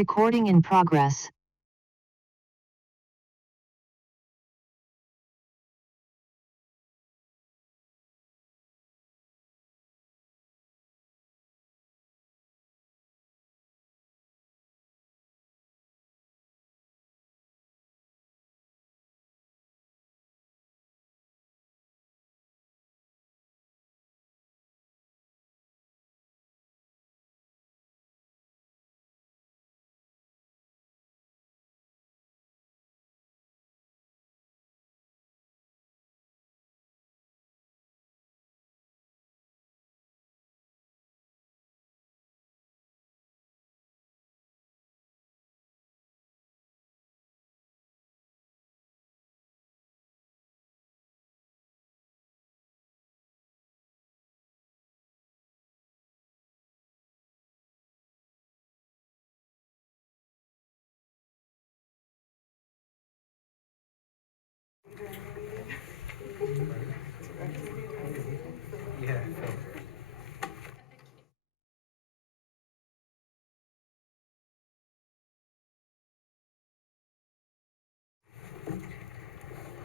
Recording in progress.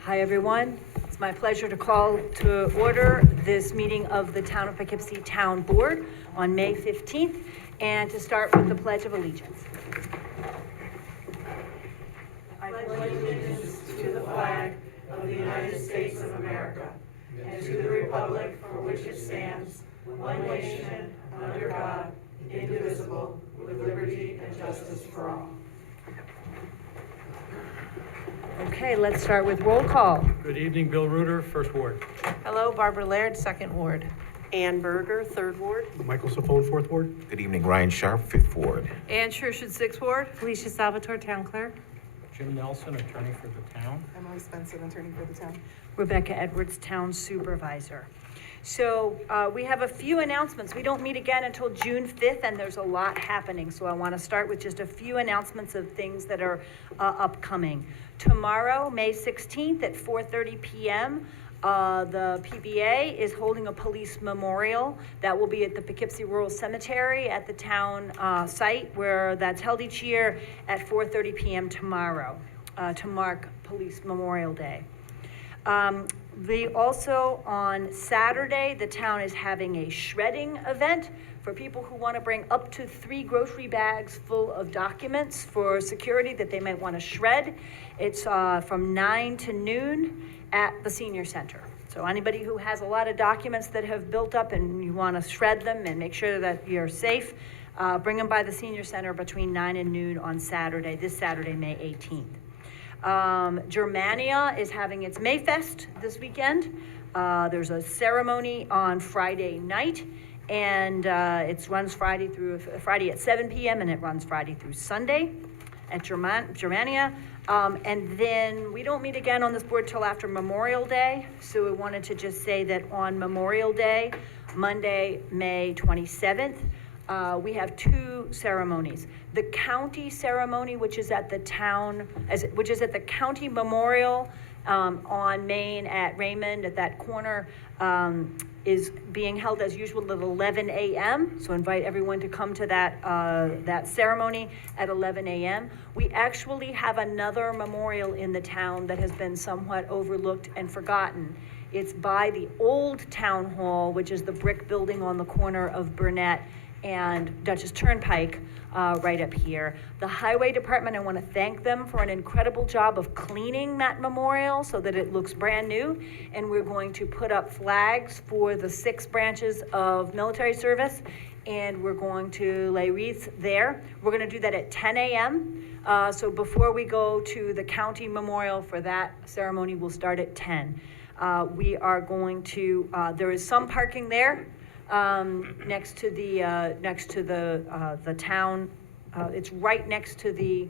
Hi, everyone. It's my pleasure to call to order this meeting of the Town of Poughkeepsie Town Board on May 15th, and to start with the Pledge of Allegiance. I pledge allegiance to the flag of the United States of America and to the republic for which it stands, one nation, under God, indivisible, with liberty and justice for all. Okay, let's start with roll call. Good evening, Bill Reuter, First Ward. Hello, Barbara Laird, Second Ward. Ann Berger, Third Ward. Michael Sapone, Fourth Ward. Good evening, Ryan Sharp, Fifth Ward. Ann Shershon, Sixth Ward. Felicia Salvatore, Town Clerk. Jim Nelson, Attorney for the Town. Emily Spencer, Attorney for the Town. Rebecca Edwards, Town Supervisor. So we have a few announcements. We don't meet again until June 5th, and there's a lot happening. So I want to start with just a few announcements of things that are upcoming. Tomorrow, May 16th at 4:30 p.m., the PBA is holding a police memorial that will be at the Poughkeepsie Rural Cemetery at the town site, where that's held each year at 4:30 p.m. tomorrow to mark Police Memorial Day. Also on Saturday, the town is having a shredding event for people who want to bring up to 3 grocery bags full of documents for security that they might want to shred. It's from 9 to noon at the senior center. So anybody who has a lot of documents that have built up and you want to shred them and make sure that you're safe, bring them by the senior center between 9 and noon on Saturday, this Saturday, May 18th. Germania is having its Mayfest this weekend. There's a ceremony on Friday night, and it runs Friday at 7 p.m. and it runs Friday through Sunday at Germania. And then we don't meet again on this board till after Memorial Day. So we wanted to just say that on Memorial Day, Monday, May 27th, we have 2 ceremonies. The county ceremony, which is at the county memorial on Main at Raymond at that corner, is being held as usual at 11 a.m. So invite everyone to come to that ceremony at 11 a.m. We actually have another memorial in the town that has been somewhat overlooked and forgotten. It's by the old town hall, which is the brick building on the corner of Burnett and Dutchess Turnpike, right up here. The highway department, I want to thank them for an incredible job of cleaning that memorial so that it looks brand new. And we're going to put up flags for the 6 branches of military service, and we're going to lay wreaths there. We're going to do that at 10 a.m. So before we go to the county memorial for that ceremony, we'll start at 10. We are going to, there is some parking there. Next to the town, it's right next to the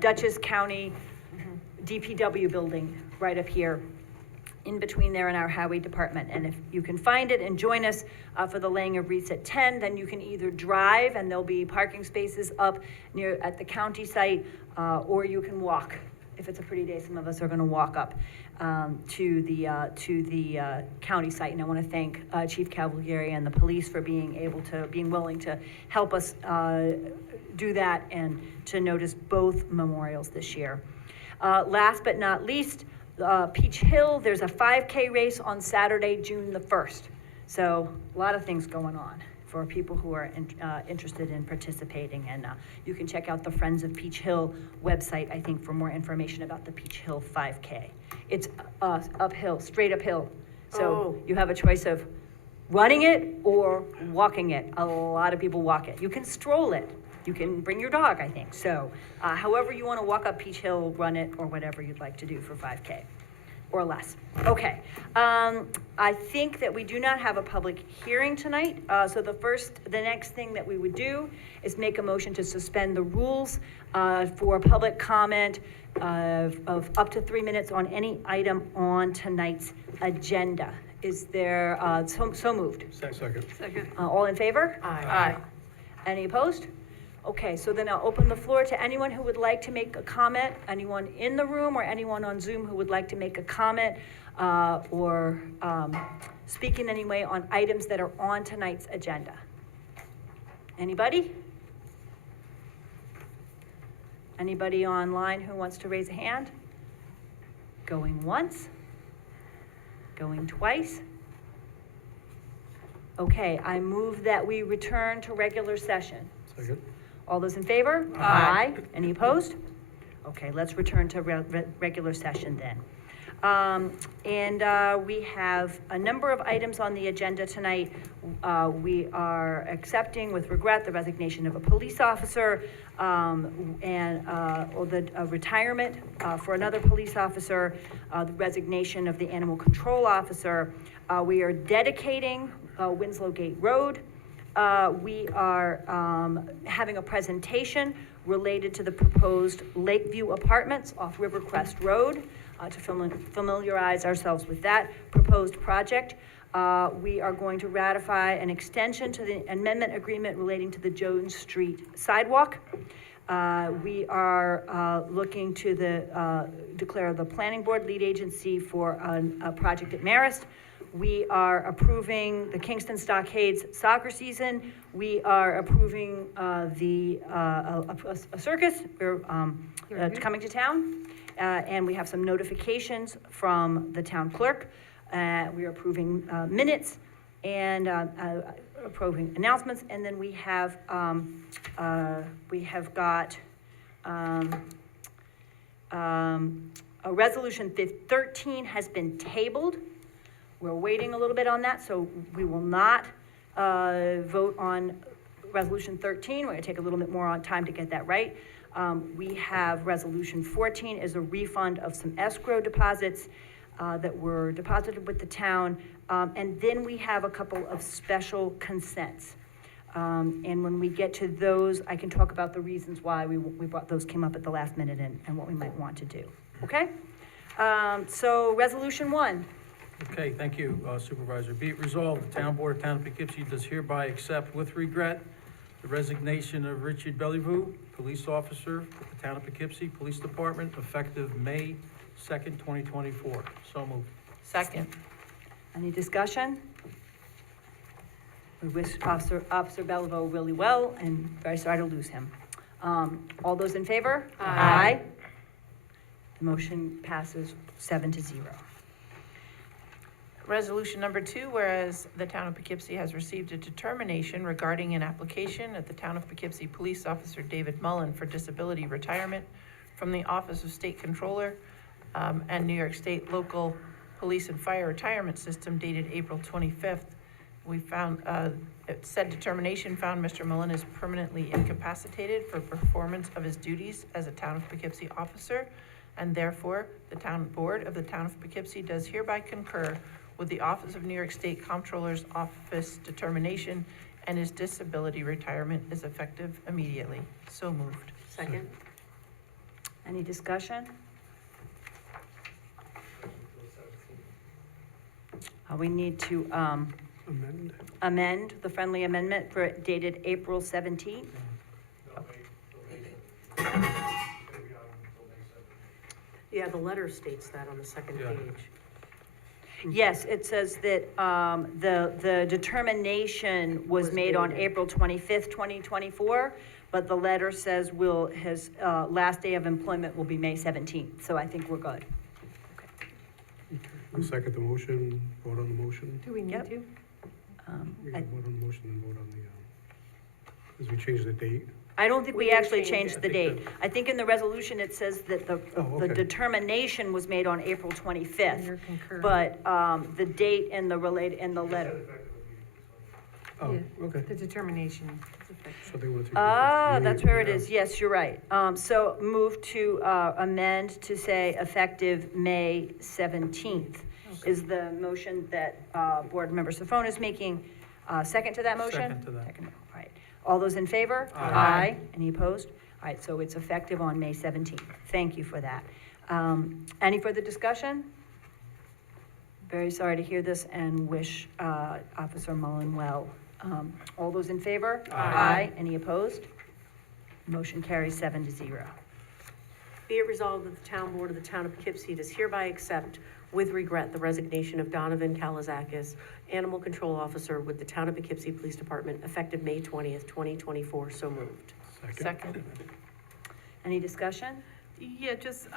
Dutchess County DPW building, right up here, in between there and our highway department. And if you can find it and join us for the laying of wreaths at 10, then you can either drive, and there'll be parking spaces up near at the county site, or you can walk. If it's a pretty day, some of us are going to walk up. to the county site. And I want to thank Chief Cavalieri and the police for being willing to help us do that and to notice both memorials this year. Last but not least, Peach Hill, there's a 5K race on Saturday, June the 1st. So a lot of things going on for people who are interested in participating. And you can check out the Friends of Peach Hill website, I think, for more information about the Peach Hill 5K. It's uphill, straight uphill. So you have a choice of running it or walking it. A lot of people walk it. You can stroll it. You can bring your dog, I think. So however you want to walk up Peach Hill, run it, or whatever you'd like to do for 5K or less. Okay. I think that we do not have a public hearing tonight. So the next thing that we would do is make a motion to suspend the rules for public comment of up to 3 minutes on any item on tonight's agenda. Is there, so moved? Second. Second. All in favor? Aye. Any opposed? Okay, so then I'll open the floor to anyone who would like to make a comment, anyone in the room or anyone on Zoom who would like to make a comment or speak in any way on items that are on tonight's agenda. Anybody? Anybody online who wants to raise a hand? Going once? Going twice? Okay, I move that we return to regular session. Second. All those in favor? Aye. Any opposed? Okay, let's return to regular session then. We have a number of items on the agenda tonight. We are accepting with regret the resignation of a police officer or the retirement for another police officer, the resignation of the animal control officer. We are dedicating Winslow Gate Road. We are having a presentation related to the proposed Lakeview Apartments off Rivercrest Road to familiarize ourselves with that proposed project. We are going to ratify an extension to the amendment agreement relating to the Jones Street sidewalk. We are looking to declare the planning board lead agency for a project at Marist. We are approving the Kingston Stockades soccer season. We are approving a circus coming to town. And we have some notifications from the town clerk. We are approving minutes and approving announcements. And then we have got a resolution 13 has been tabled. We're waiting a little bit on that, so we will not vote on resolution 13. We're gonna take a little bit more on time to get that right. We have resolution 14 is a refund of some escrow deposits that were deposited with the town. And then we have a couple of special consents. And when we get to those, I can talk about the reasons why those came up at the last minute and what we might want to do, okay? So resolution 1. Okay, thank you, Supervisor. Be it resolved, the Town Board of Town of Poughkeepsie does hereby accept with regret the resignation of Richard Bellevue, police officer for the Town of Poughkeepsie Police Department, effective May 2nd, 2024. So moved. Second. Any discussion? We wish Officer Bellevue really well and very sorry to lose him. All those in favor? Aye. The motion passes 7-0. Resolution number 2, whereas the town of Poughkeepsie has received a determination regarding an application of the town of Poughkeepsie Police Officer David Mullen for disability retirement from the Office of State Controller and New York State Local Police and Fire Retirement System dated April 25th. We found, said determination found Mr. Mullen is permanently incapacitated for performance of his duties as a town of Poughkeepsie officer, and therefore the town board of the town of Poughkeepsie does hereby concur with the Office of New York State Comptroller's Office determination, and his disability retirement is effective immediately. So moved. Second. Any discussion? We need to amend the friendly amendment for dated April 17th. Yeah, the letter states that on the second Yeah. page. Yes, it says that, the determination was Was made on dated. April 25th, 2024, but the letter says last day of employment will be May 17th, so I think we're good. I'll second the motion, vote on the motion. Do we need Yep. to? We I- gotta vote on the motion and vote on the, as we change the date. I don't think We we didn't actually change changed it. the I date. think I think in the resolution, it says that Oh, the okay. determination was made on April 25th, You're concurrent. but, the date and the letter. Oh, Yeah. okay. The determination is effective. So they want to take. Ah, the- that's where it yeah. is. Yes, you're right. So move to, amend to say effective May 17th is the motion that, Board Member Sifon is making. Second to that motion? Second to that. Second, all right. All those in favor? Aye. Any opposed? All right, so it's effective on May 17th. Thank you for that. Any further discussion? Very sorry to hear this and wish, Officer Mullen well. All those in favor? Aye. Any opposed? Motion carries 7-0. Be it resolved that the Town Board of the Town of Poughkeepsie does hereby accept with regret the resignation of Donovan Kalazakis, Animal Control Officer with the Town of Poughkeepsie Police Department, effective May 20th, 2024. So moved. Second. Any discussion? Yeah, just,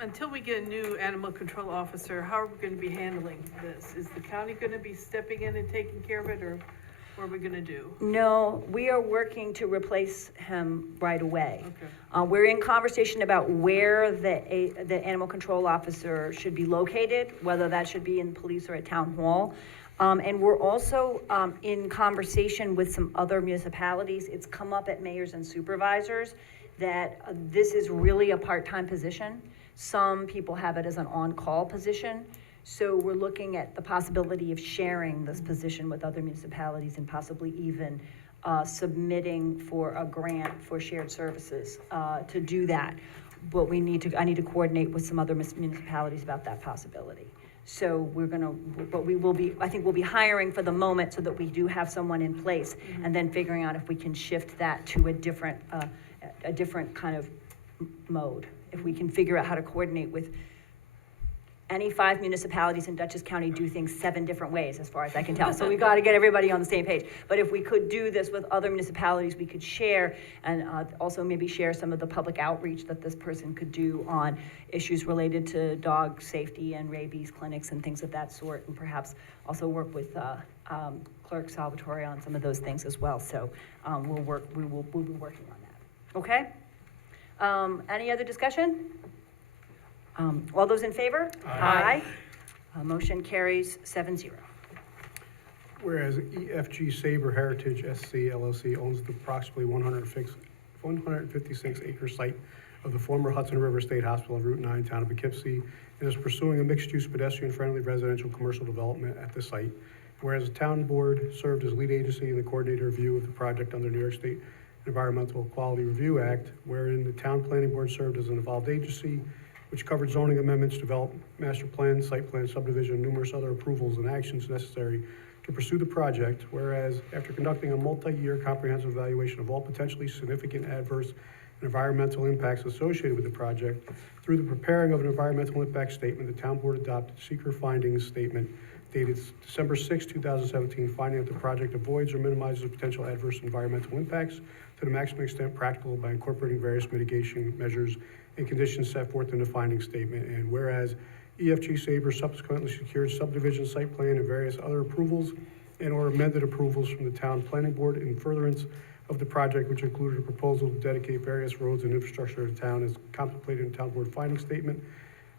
until we get a new animal control officer, how are we gonna be handling this? Is the county gonna be stepping in and taking care of it, or what are we gonna do? No, we are working to replace him right away. Okay. We're in conversation about where the animal control officer should be located, whether that should be in police or at town hall. And we're also, in conversation with some other municipalities. It's come up at mayors and supervisors that this is really a part-time position. Some people have it as an on-call position. So we're looking at the possibility of sharing this position with other municipalities and possibly even submitting for a grant for shared services to do that. But I need to coordinate with some other municipalities about that possibility. So I think we'll be hiring for the moment so that we do have someone in place, and then figuring out if we can shift that to a different kind of mode. If we can figure out how to coordinate with any 5 municipalities in Dutchess County do things 7 different ways, as far as I can tell. So we got to get everybody on the same page. But if we could do this with other municipalities, we could share, and also maybe share some of the public outreach that this person could do on issues related to dog safety and rabies clinics and things of that sort, and perhaps also work with Clerk Salvatore on some of those things as well. So we'll be working on that. Okay? Any other discussion? All those in favor? Aye. Motion carries 7-0. Whereas EFG Sabre Heritage SC LLC owns the approximately 156 acre site of the former Hudson River State Hospital on Route 9, Town of Poughkeepsie, and is pursuing a mixed-use pedestrian-friendly residential commercial development at the site. Whereas the town board served as lead agency in the coordinator review of the project under New York State Environmental Quality Review Act, wherein the town planning board served as an involved agency, which covered zoning amendments, development, master plan, site plan, subdivision, and numerous other approvals and actions necessary to pursue the project, whereas after conducting a multi-year comprehensive evaluation of all potentially significant adverse and environmental impacts associated with the project, through the preparing of an environmental impact statement, the town board adopted secret findings statement dated December 6, 2017, finding that the project avoids or minimizes the potential adverse environmental impacts to the maximum extent practical by incorporating various mitigation measures and conditions set forth in the finding statement. And whereas EFG Sabre subsequently secured subdivision, site plan, and various other approvals and or amended approvals from the town planning board in furtherance of the project, which included a proposal to dedicate various roads and infrastructure of the town as contemplated in the town board finding statement.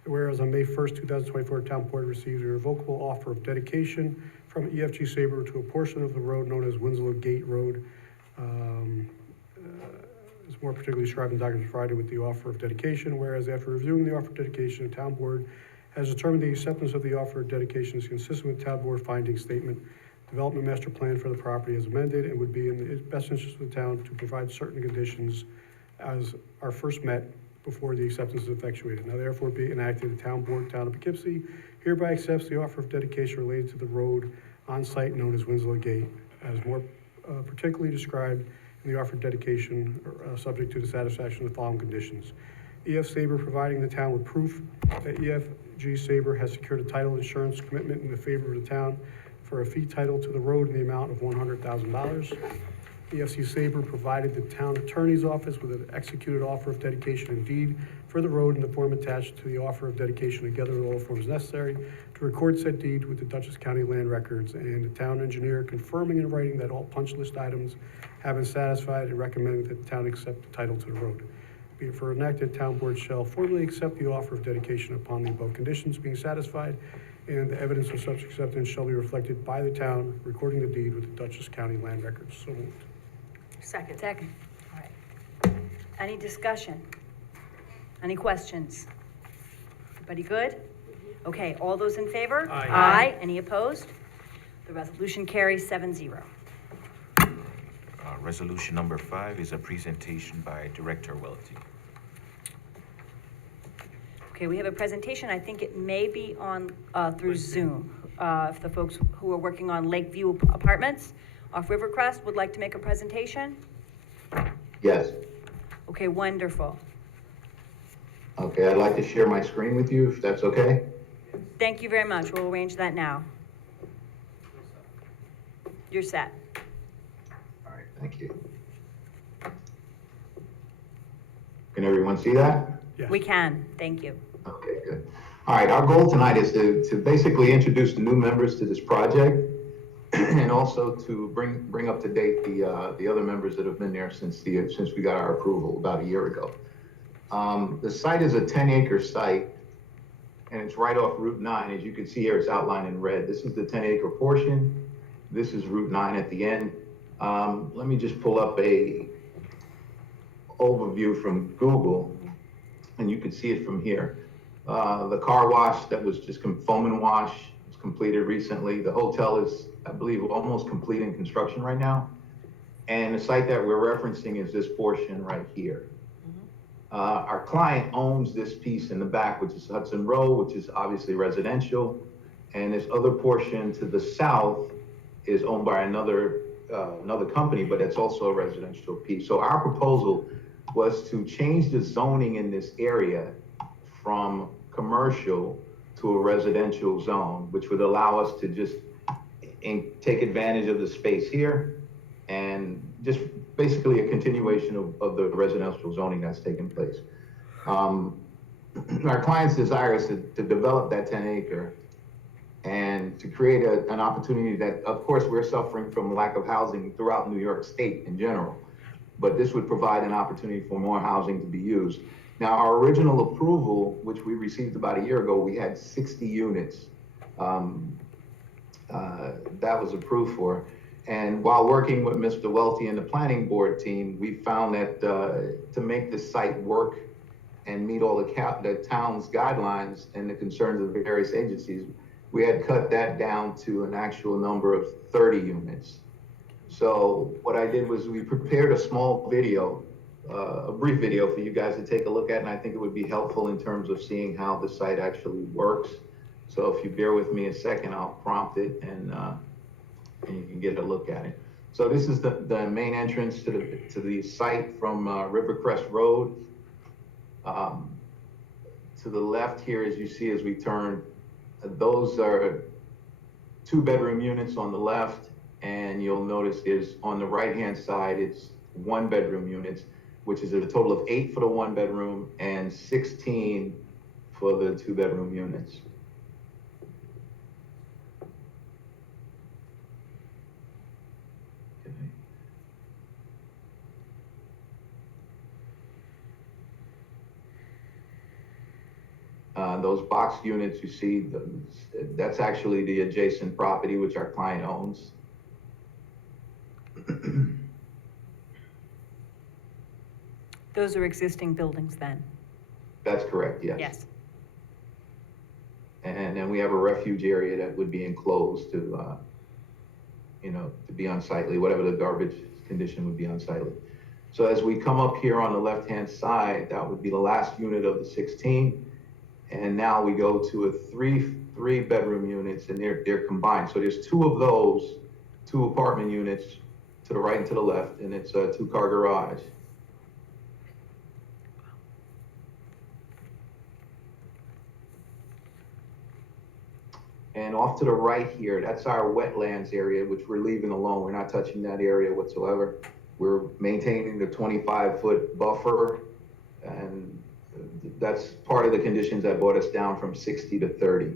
Whereas on May 1st, 2024, the town board received a revocable offer of dedication from EFG Sabre to a portion of the road known as Winslow Gate Road. Is more particularly described in documents provided with the offer of dedication, whereas after reviewing the offer of dedication, the town board has determined the acceptance of the offer of dedication is consistent with town board finding statement, development master plan for the property as amended, and would be in the best interest of the town to provide certain conditions as are first met before the acceptance is effectuated. Now therefore be enacted, the town board, town of Poughkeepsie, hereby accepts the offer of dedication related to the road on site known as Winslow Gate, as more particularly described in the offer of dedication, subject to the satisfaction of the following conditions. EF Sabre providing the town with proof that EFG Sabre has secured a title insurance commitment in the favor of the town for a fee title to the road in the amount of $100,000. EFC Sabre provided the town attorney's office with an executed offer of dedication and deed for the road in the form attached to the offer of dedication, together with all forms necessary to record said deed with the Dutchess County Land Records, and the town engineer confirming in writing that all punch list items have been satisfied and recommending that the town accept the title to the road. Be it further enacted, town board shall formally accept the offer of dedication upon the above conditions being satisfied, and the evidence of such acceptance shall be reflected by the town recording the deed with the Dutchess County Land Records. So moved. Second. Second. All right. Any discussion? Any questions? Everybody good? Okay, all those in favor? Aye. Aye. Any opposed? The resolution carries 7-0. Resolution number 5 is a presentation by Director Welty. Okay, we have a presentation. I think it may be on, through Zoom. If the folks who are working on Lakeview Apartments off Rivercrest would like to make a presentation? Yes. Okay, wonderful. Okay, I'd like to share my screen with you, if that's okay. Thank you very much. We'll arrange that now. You're set. All right, thank you. Can everyone see that? Yes. We can, thank you. Okay, good. All right, our goal tonight is to basically introduce the new members to this project and also to bring up to date the other members that have been there since we got our approval about a year ago. The site is a 10-acre site, and it's right off Route 9. As you can see here, it's outlined in red. This is the 10-acre portion. This is Route 9 at the end. Let me just pull up a overview from Google, and you can see it from here. The car wash that was just foam and wash was completed recently. The hotel is, I believe, almost complete in construction right now. And the site that we're referencing is this portion right here. Our client owns this piece in the back, which is Hudson Row, which is obviously residential. And this other portion to the south is owned by another company, but it's also a residential piece. So our proposal was to change the zoning in this area from commercial to a residential zone, which would allow us to just take advantage of the space here and just basically a continuation of the residential zoning that's taken place. Our client's desire is to develop that 10-acre and to create an opportunity that, of course, we're suffering from lack of housing throughout New York State in general, but this would provide an opportunity for more housing to be used. Now, our original approval, which we received about a year ago, we had 60 units that was approved for. And while working with Mr. Welty and the planning board team, we found that to make this site work and meet all the town's guidelines and the concerns of the various agencies, we had cut that down to an actual number of 30 units. So what I did was we prepared a small video, a brief video for you guys to take a look at, and I think it would be helpful in terms of seeing how the site actually works. So if you bear with me a second, I'll prompt it and you can get a look at it. So this is the main entrance to the site from Rivercrest Road. To the left here, as you see as we turn, those are 2-bedroom units on the left, and you'll notice is on the right-hand side, it's 1-bedroom units, which is a total of 8 for the 1-bedroom and 16 for the 2-bedroom units. Those box units you see, that's actually the adjacent property which our client owns. Those are existing buildings then? That's correct, yes. Yes. And then we have a refuge area that would be enclosed to be unsightly, whatever the garbage condition would be unsightly. So as we come up here on the left-hand side, that would be the last unit of the 16. And now we go to a three-bedroom units, and they're combined. So there's 2 of those, 2 apartment units to the right and to the left, and it's a 2-car garage. And off to the right here, that's our wetlands area, which we're leaving alone. We're not touching that area whatsoever. We're maintaining the 25-foot buffer, and that's part of the conditions that brought us down from 60 to 30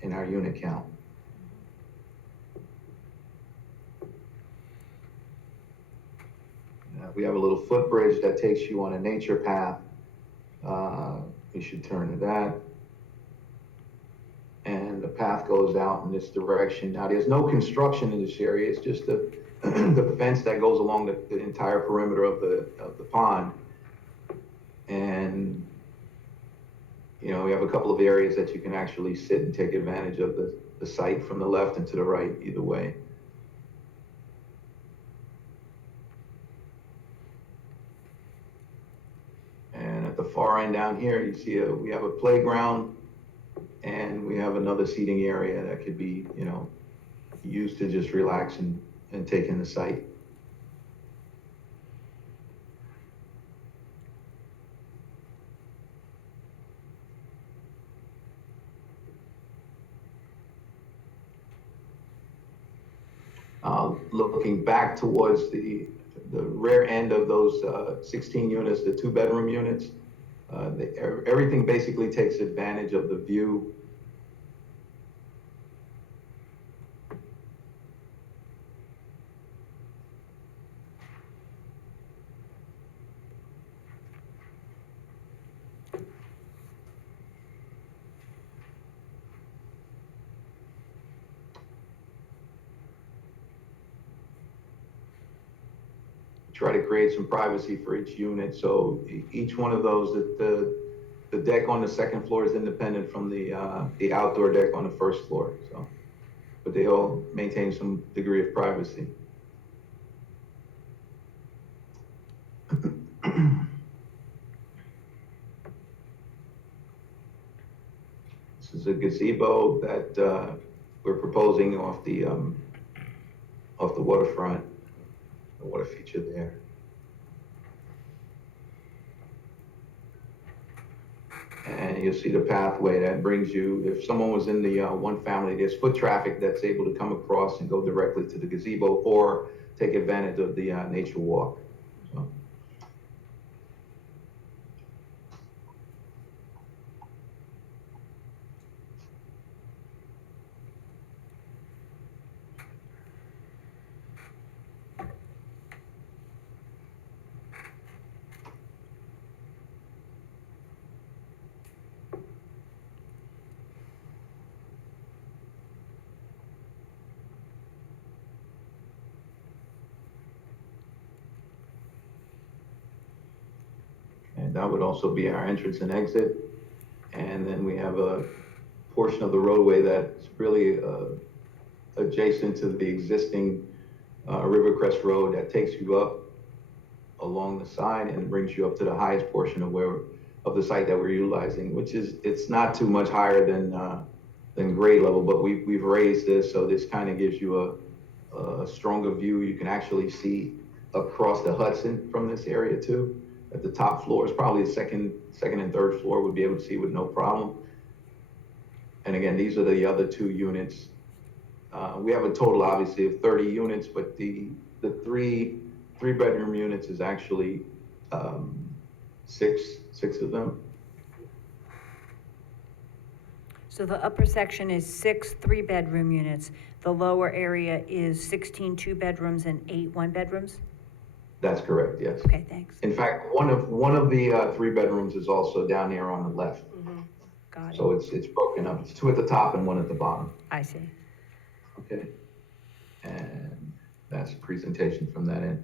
in our unit count. We have a little footbridge that takes you on a nature path. We should turn to that. And the path goes out in this direction. Now, there's no construction in this area. It's just the fence that goes along the entire perimeter of the pond. And, you know, we have a couple of areas that you can actually sit and take advantage of the site from the left and to the right, either way. And at the far end down here, you see we have a playground, and we have another seating area that could be, you know, used to just relax and take in the site. Looking back towards the rear end of those 16 units, the 2-bedroom units, everything basically takes advantage of the view. Try to create some privacy for each unit. So each one of those, the deck on the second floor is independent from the outdoor deck on the first floor. So, but they all maintain some degree of privacy. This is a gazebo that we're proposing off the waterfront. The water feature there. And you'll see the pathway that brings you, if someone was in the one family, there's foot traffic that's able to come across and go directly to the gazebo or take advantage of the nature walk. So. And that would also be our entrance and exit. And then we have a portion of the roadway that's really adjacent to the existing Rivercrest Road that takes you up along the side and brings you up to the highest portion of the site that we're utilizing, which is, it's not too much higher than grade level, but we've raised this, so this kind of gives you a stronger view. You can actually see across the Hudson from this area too. At the top floors, probably the second and third floor would be able to see with no problem. And again, these are the other 2 units. We have a total, obviously, of 30 units, but the three-bedroom units is actually six of them. So the upper section is 6 3-bedroom units. The lower area is 16 2-bedrooms and 8 1-bedrooms? That's correct, yes. Okay, thanks. In fact, one of the 3 bedrooms is also down there on the left. Got it. So it's broken up. It's 2 at the top and 1 at the bottom. I see. Okay. And that's a presentation from that end.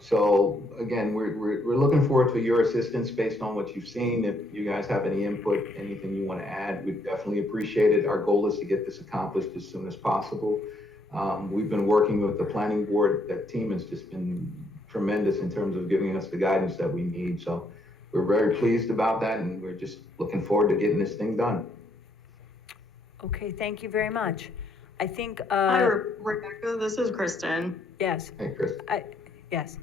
So again, we're looking forward to your assistance based on what you've seen. If you guys have any input, anything you want to add, we'd definitely appreciate it. Our goal is to get this accomplished as soon as possible. We've been working with the planning board. That team has just been tremendous in terms of giving us the guidance that we need. So we're very pleased about that, and we're just looking forward to getting this thing done. Okay, thank you very much. I think, Hi, Rebecca, this is Kristen. yes, Hey, Chris. yes.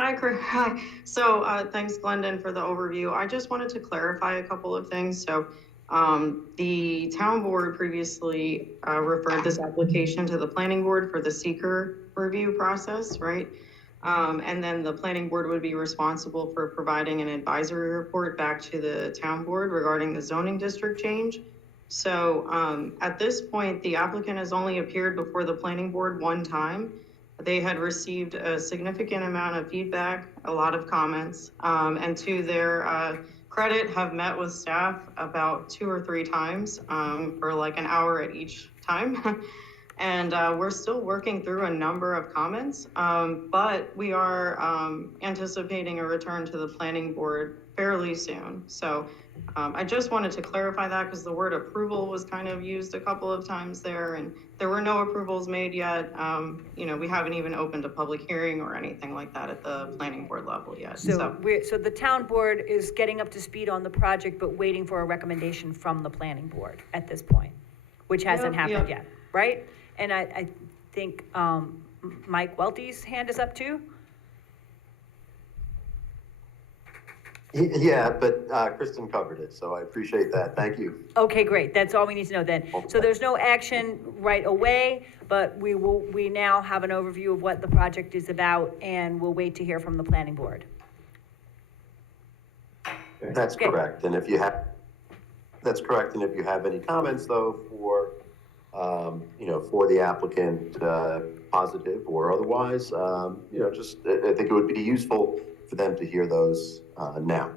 Hi, Chris. Hi. So thanks, Glendon, for the overview. I just wanted to clarify a couple of things. So The town board previously referred this application to the planning board for the seeker review process, right? And then the planning board would be responsible for providing an advisory report back to the town board regarding the zoning district change. So at this point, the applicant has only appeared before the planning board one time. They had received a significant amount of feedback, a lot of comments, and to their credit, have met with staff about 2 or 3 times for like an hour at each time. And we're still working through a number of comments, but we are anticipating a return to the planning board fairly soon. So I just wanted to clarify that because the word approval was kind of used a couple of times there, and there were no approvals made yet. You know, we haven't even opened a public hearing or anything like that at the planning board level yet. So the town board is getting up to speed on the project, but waiting for a recommendation from the planning board at this point, which hasn't happened yet, right? And I think Mike Welty's hand is up too. Yeah, but Kristen covered it, so I appreciate that. Thank you. Okay, great. That's all we need to know then. So there's no action right away, but we now have an overview of what the project is about, and we'll wait to hear from the planning board. That's correct. And if you have, that's correct. And if you have any comments though for, for the applicant, positive or otherwise, just, I think it would be useful for them to hear those now.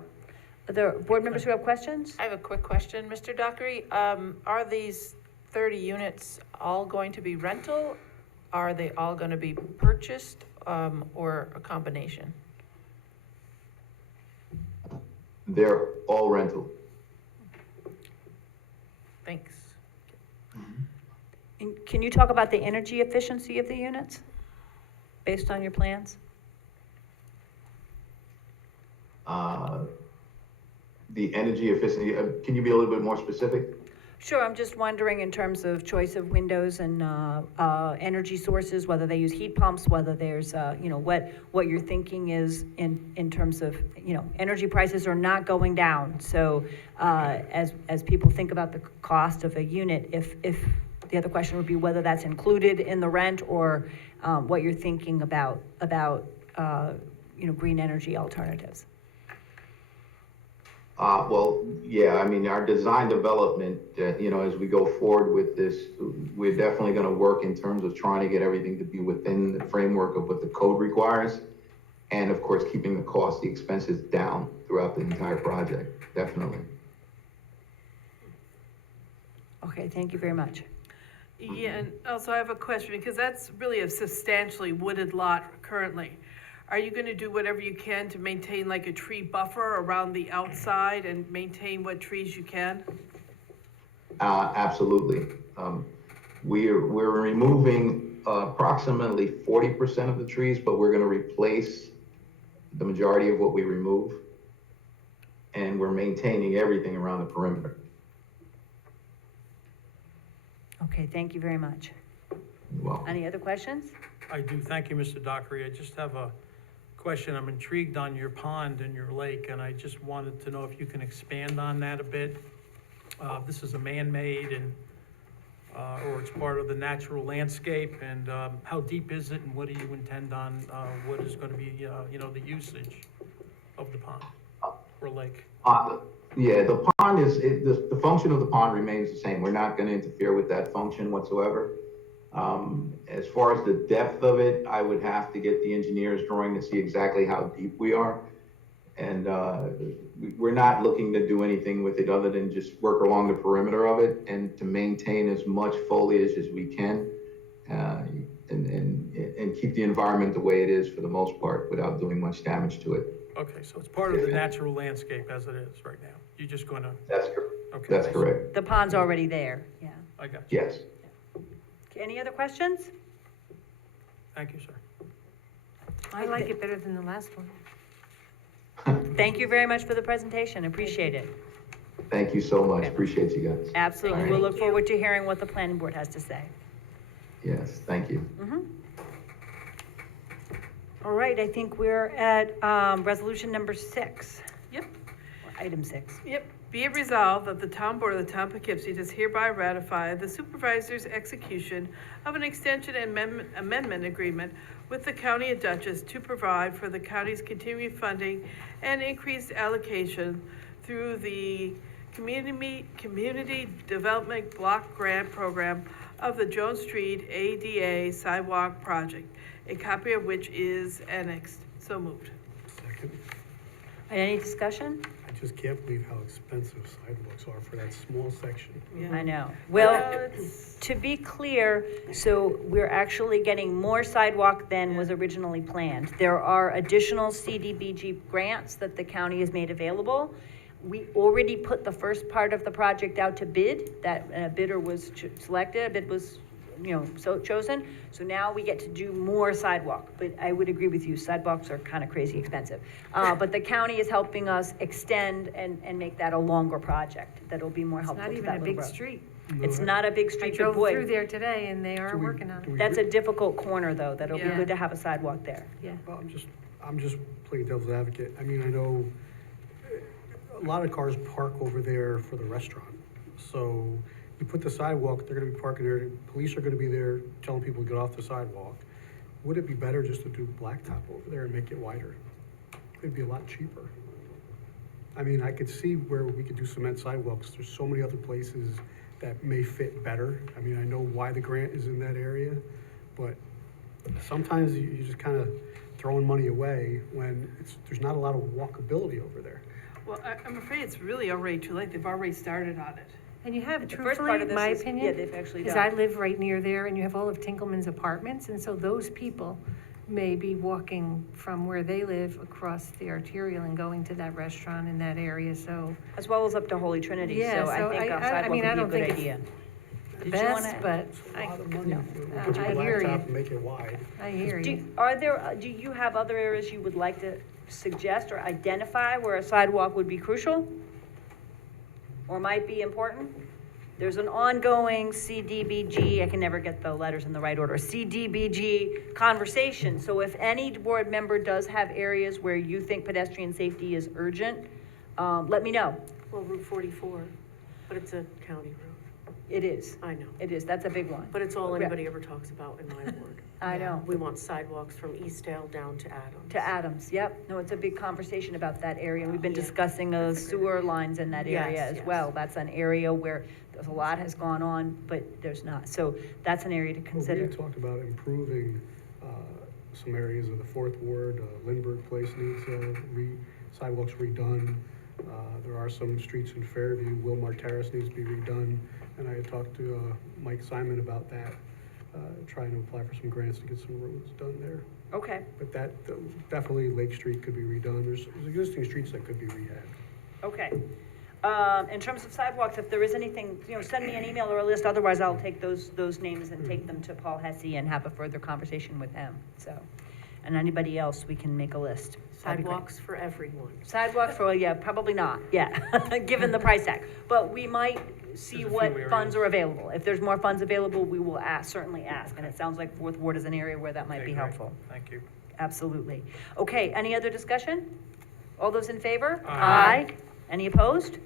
Are there board members who have questions? I have a quick question, Mr. Dockery. Are these 30 units all going to be rental? Are they all going to be purchased, or a combination? They're all rental. Thanks. And can you talk about the energy efficiency of the units based on your plans? The energy efficiency, can you be a little bit more specific? Sure, I'm just wondering in terms of choice of windows and energy sources, whether they use heat pumps, whether there's, what your thinking is in terms of, energy prices are not going down. So as people think about the cost of a unit, if the other question would be whether that's included in the rent or what you're thinking about green energy alternatives. Our design development, as we go forward with this, we're definitely going to work in terms of trying to get everything to be within the framework of what the code requires. And of course, keeping the cost, the expenses down throughout the entire project, definitely. Okay, thank you very much. Yeah, and also I have a question, because that's really a substantially wooded lot currently. Are you gonna do whatever you can to maintain like a tree buffer around the outside and maintain what trees you can? Absolutely. We're removing approximately 40% of the trees, but we're going to replace the majority of what we remove. And we're maintaining everything around the perimeter. Okay, thank you very much. You're welcome. Any other questions? I do. Thank you, Mr. Dockery. I just have a question. I'm intrigued on your pond and your lake, and I just wanted to know if you can expand on that a bit. This is a man-made and, or it's part of the natural landscape, and how deep is it, and what do you intend on, what is going to be, the usage of the pond or lake? The pond the function of the pond remains the same. We're not going to interfere with that function whatsoever. As far as the depth of it, I would have to get the engineer's drawing to see exactly how deep we are. And we're not looking to do anything with it other than just work along the perimeter of it and to maintain as much foliage as we can and keep the environment the way it is for the most part without doing much damage to it. Okay, so it's part of the natural landscape as it is right now. You're just going to... That's correct. Okay. That's correct. The pond's already there, yeah. I got you. Yes. Okay, any other questions? Thank you, sir. I like it better than the last one. Thank you very much for the presentation, appreciate it. Thank you so much. Appreciate you guys. Absolutely, All we'll right. look forward to hearing what the planning board has to say. Yes, thank you. All right, I think we're at resolution number 6. Yep. Item 6. Yep. Be it resolved that the town board of the town of Poughkeepsie does hereby ratify the supervisor's execution of an extension and amendment agreement with the county of Dutchess to provide for the county's continued funding and increased allocation through the Community Development Block Grant Program of the Jones Street ADA Sidewalk Project, a copy of which is annexed. So moved. Second. Any discussion? I just can't believe how expensive sidewalks are for that small section. I know. Well, it's- to be clear, so we're actually getting more sidewalk than was originally planned. There are additional CDBG grants that the county has made available. We already put the first part of the project out to bid. That bidder was selected, a bid was, chosen. So now we get to do more sidewalk, but I would agree with you, sidewalks are kind of crazy expensive. But the county is helping us extend and make that a longer project that'll be more It's helpful not to even that a little big road. street. It's not a big I street, but drove through boy, there today and they are working on it. that's a difficult corner though, that'll be Yeah. good to have a sidewalk there. Yeah. Well, I'm just playing devil's advocate. I mean, I know a lot of cars park over there for the restaurant. So you put the sidewalk, they're gonna be parking there, police are gonna be there telling people to get off the sidewalk. Would it be better just to do blacktop over there and make it wider? It'd be a lot cheaper. I mean, I could see where we could do cement sidewalks. There's so many other places that may fit better. I mean, I know why the grant is in that area, but sometimes you just kind of throwing money away when there's not a lot of walkability over there. Well, I'm afraid it's really already too late. They've already started on it. And you have, The first part of truthfully, this my is- opinion, yeah, they've actually is done. I live right near there and you have all of Tinkleman's apartments. And so those people may be walking from where they live across the arterial and going to that restaurant in that area. So As well as up to Holy Trinity, Yeah, so I so think a I sidewalk mean, I would don't be a think good it's idea. the Did you wanna- best, but It's a lot of money. no, Put your I hear you. blacktop and make it wide. I hear Do, you. do you have other areas you would like to suggest or identify where a sidewalk would be crucial? Or might be important? There's an ongoing CDBG, I can never get the letters in the right order, CDBG conversation. So if any board member does have areas where you think pedestrian safety is urgent, let me know. Well, Route 44, but it's a county road. It is, I know, it is, that's a big one. but it's all Yeah. anybody ever talks about in my ward. I know. We want sidewalks from Eastdale down to Adams. To Adams, yep. No, it's a big conversation about that area. We've been Yeah. discussing That's a good sewer lines in that area Yes, as yes. well. That's an area where there's a lot has gone on, but there's not. So that's an area to Well, we consider. had talked about improving some areas of the Fourth Ward. Lindbergh Place needs sidewalks redone. There are some streets in Fairview. Wilmar Terrace needs to be redone. And I had talked to Mike Simon about that, trying to apply for some grants to get some roads done there. Okay, But definitely Lake Street could be redone. There's existing streets that could be rehabbed. okay. In terms of sidewalks, if there is anything, send me an email or a list. Otherwise, I'll take those names and take them to Paul Hesse and have a further conversation with him. So, and anybody else, we can make a list. That'd be great. Sidewalks for everyone. Sidewalks, well, yeah, probably not, yeah, given the price tag. But we might see There's a what few funds areas. are available. If there's more funds available, we will certainly ask. And it sounds like Fourth Ward is an area where that might Okay, be great. helpful. Thank you. Absolutely. Okay, any other discussion? All those in favor? Aye. Any opposed?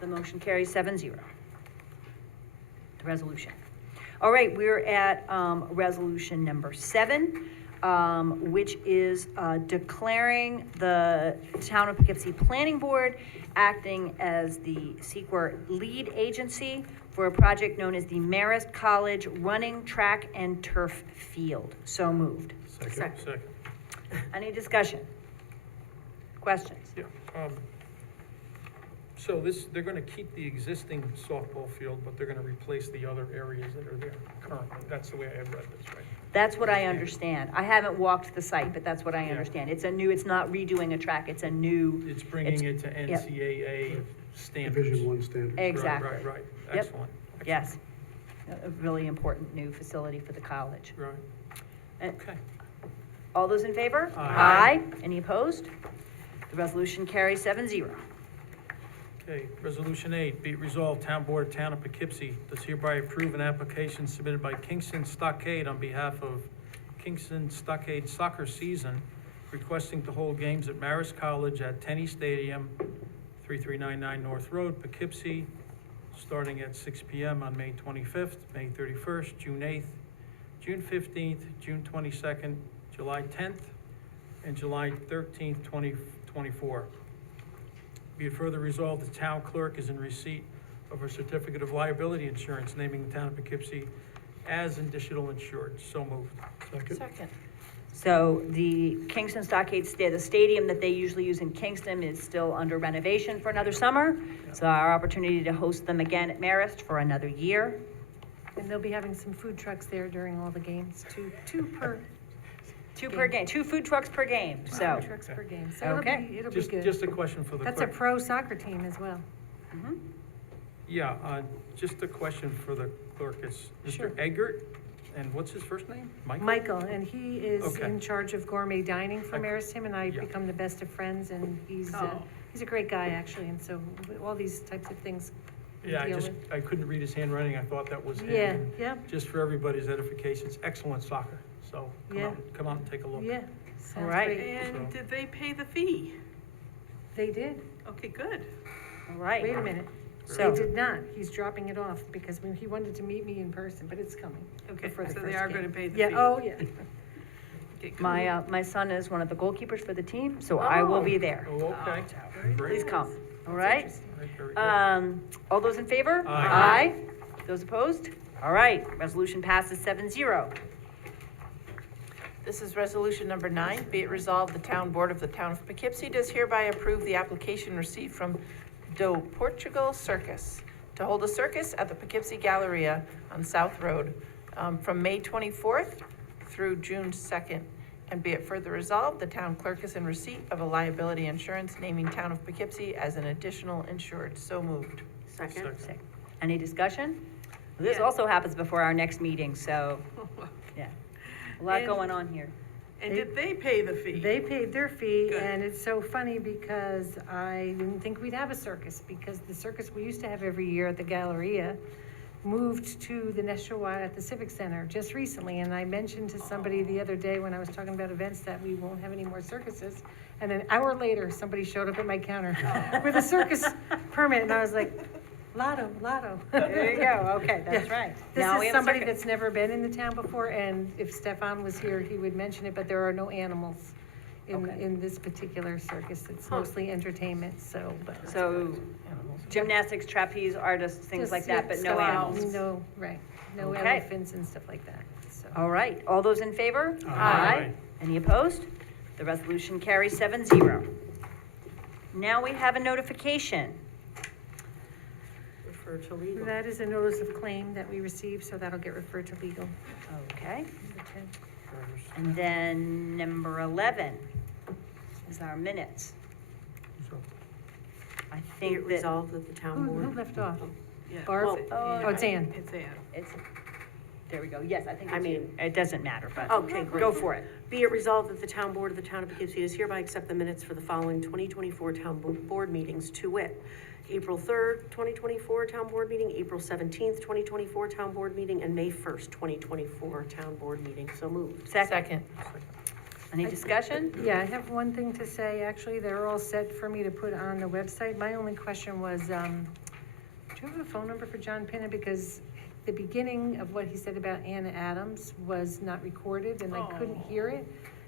The motion carries 7-0. The resolution. All right, we're at resolution number 7. Which is declaring the Town of Poughkeepsie Planning Board acting as the SEQR lead agency for a project known as the Marist College Running Track and Turf Field. So moved. Second. Second. Any discussion? Questions? Yeah. So they're gonna keep the existing softball field, but they're gonna replace the other areas that are there currently. That's the way I read this, right? That's what I understand. I haven't walked the site, but that's what I Yeah. understand. It's not redoing a track, it's a new, It's bringing it to NCAA standards. Division I standards. exactly. Right. Yep. Excellent. Yes. A really important new facility for the college. Right. And Okay. all those in favor? Aye. Any opposed? The resolution carries 7-0. Okay, Resolution 8, be it resolved, Town Board of Town of Poughkeepsie does hereby approve an application submitted by Kingston Stockade on behalf of Kingston Stockade Soccer Season requesting to hold games at Marist College at Tenney Stadium, 3399 North Road, Poughkeepsie, starting at 6 PM on May 25th, May 31st, June 8th, June 15th, June 22nd, July 10th, and July 13th, 2024. Be it further resolved, the town clerk is in receipt of a certificate of liability insurance naming the town of Poughkeepsie as additional insured. So moved. Second. Second. So the Kingston Stockade the stadium that they usually use in Kingston is still under renovation for another summer. So our opportunity to host them again at Marist for another year. And they'll be having some food trucks there during all the games, two per. Two per game, 2 food trucks per game, so. Food trucks per game, so Okay. it'll be Just, good. just a question for the clerk. That's a pro soccer team as well. Mhm. Yeah, just a question for the clerk. It's Sure. Mr. Eggert, and what's his first name? Michael, and he is Okay. in charge of gourmet dining for Okay. Marist. Him and I Yeah. become the best of friends, and he's Oh. a great guy, actually, and so all these types of things we Yeah, deal with. I couldn't read his handwriting. I thought that was him. Yeah, and yeah, Just for everybody's edification, it's excellent soccer. So Yeah. come out and take a look. yeah. Sounds right. great. And So- did they pay the fee? They did. Okay, good. All right. Wait a minute. So- They did not. He's dropping it off because he wanted to meet me in person, but it's coming. Okay, before the so they first are game. gonna pay the fee. Yeah, oh, yeah. Okay, cool. My son is one of the goalkeepers for the team, so I will be there. Oh, okay. Great. Please come, all right? All right, very good. All those in favor? Aye. Those opposed? All right, resolution passes 7-0. This is resolution number 9. Be it resolved, the town board of the town of Poughkeepsie does hereby approve the application received from Do Portugal Circus to hold a circus at the Poughkeepsie Galleria on South Road from May 24th through June 2nd. And be it further resolved, the town clerk is in receipt of a liability insurance naming town of Poughkeepsie as an additional insured. So moved. Second. Any discussion? This Yeah. also happens before our next meeting, so, yeah. A lot And- going on here. And did they pay the fee? They paid their fee, Good. and it's so funny because I didn't think we'd have a circus, because the circus we used to have every year at the Galleria moved to the Neshua at the Civic Center just recently, and I mentioned to somebody the other day when I was talking about events that we won't have any more circuses, and an hour later, somebody showed up at my counter with a circus permit, and I was like, Lotto. There you go, okay, that's Yeah. right. This Now we is have a somebody circuit. that's never been in the town before, and if Stefan was here, he would mention it, but there are no animals Okay. in this particular circus. It's mostly entertainment, so, but. So gymnastics, trapeze, artists, things Just, like that, yeah, but no stuff animals. else. No, right, no Okay. elephants and stuff like that, so. All right, all those in favor? Aye. Any opposed? The resolution carries 7-0. Now we have a notification. Refer to legal. That is a notice of claim that we received, so that'll get referred to legal. Okay, Number 10. and then number 11 is our minutes. I Be it think that resolved that the town Who board. left off? Yeah. Barb? Well, Oh, it's Ann. It's Ann. it's, there we go, yes, I think I it's you. mean- It doesn't matter, but Okay, great. go for it. Be it resolved that the town board of the town of Poughkeepsie does hereby accept the minutes for the following 2024 town board meetings, to wit, April 3rd, 2024 town board meeting, April 17th, 2024 town board meeting, and May 1st, 2024 town board meeting. So moved. Second, any discussion? Yeah, I have one thing to say, actually, they're all set for me to put on the website. My only question was, do you have a phone number for John Pinna? Because the beginning of what he said about Anna Adams was not recorded, and I couldn't hear it.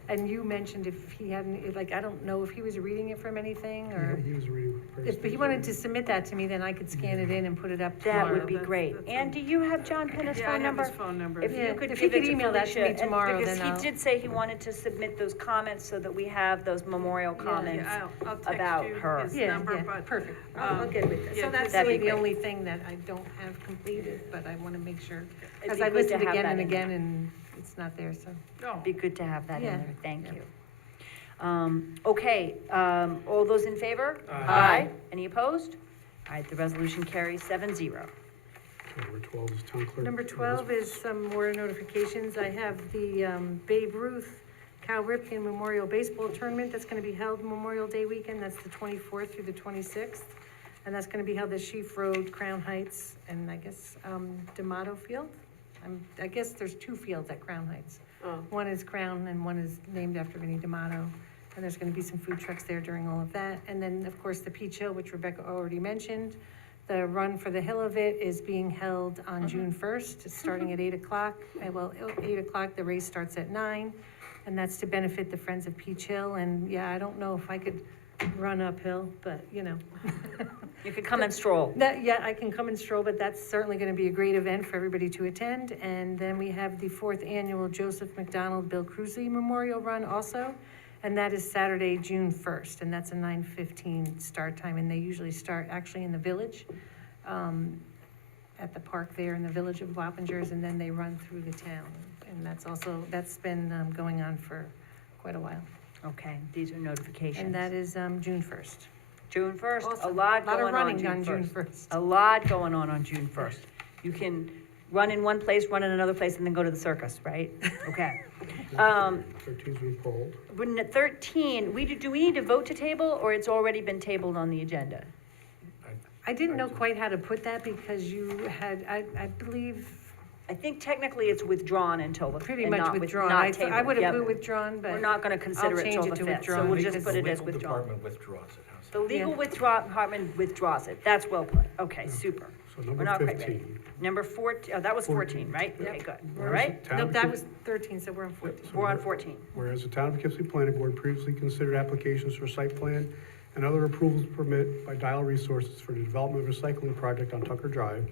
And you mentioned if he hadn't, like, I don't know if he was reading it from anything, or He was reading. if he wanted to submit that to me, then I could scan it in and put it up That tomorrow. would be That's- great. that's And do you have John Pinna's Yeah, I phone have number? his phone number. If Yeah, you could if give he it could to email that to me Felicia, and- tomorrow, because then I'll- he did say he wanted to submit those comments so that we have those memorial comments. Yeah, I'll text about you her. his Yeah, number, yeah, but. perfect. I'll get with it. yeah, So that's that'd be really the great. only thing that I don't have completed, but I want to make sure. It'd Because be I good to listened have again that and in again, and it's not there, so. No. Be good to have that in Yeah, there, thank yeah. you. Okay, all those in favor? Aye. Any opposed? All right, the resolution carries 7-0. Number 12 is town clerk. Number 12 is some more notifications. I have the Babe Ruth Cal Ripken Memorial Baseball Tournament that's going to be held Memorial Day weekend. That's the 24th through the 26th. And that's going to be held at Sheaf Road, Crown Heights, and I guess D'Amato Field. I guess there's two fields at Crown Heights. Oh. One is Crown and one is named after Vinnie D'Amato. And there's gonna be some food trucks there during all of that. And then, of course, the Peach Hill, which Rebecca already mentioned. The Run for the Hill of It is being held on June 1st. It's starting at 8 o'clock. Well, 8 o'clock, the race starts at 9. And that's to benefit the Friends of Peach Hill. And yeah, I don't know if I could run uphill, but you know. You could come and stroll. Yeah, I can come and stroll, but that's certainly gonna be a great event for everybody to attend. And then we have the 4th annual Joseph McDonald Bill Cruzy Memorial Run also. And that is Saturday, June 1st, and that's a 9:15 start time. And they usually start actually in the village, at the park there in the village of Wappingers, and then they run through the town. And that's been going on for quite a while. Okay, these are notifications. And that is June 1st. June 1st, a Awesome. lot Lot going of on running June on June 1st. 1st. A lot going on June 1st. You can run in one place, run in another place, and then go to the circus, right? Okay. 13's been pulled. When at 13, do we need to vote to table, or it's already been tabled on the agenda? I didn't know quite how to put that because you had, I believe, I think technically it's withdrawn until the, pretty and much not withdrawn. not I tabled. would have Yep. put withdrawn, but. We're not gonna consider it till change the it to 5th, so withdrawn we'll just because put it as Legal withdrawn. department withdraws it. How's that? The legal Yeah. department withdraws it, that's well put, okay, super. So We're number not quite ready. 15. Number 14, that was 14, right? Okay, good, all right, Town No, of that Poughkeepsie- was 13, so we're on 14. So we're on 14. Whereas the Town of Poughkeepsie Planning Board previously considered applications for site plan and other approvals permit by Dial Resources for the development of a recycling project on Tucker Drive,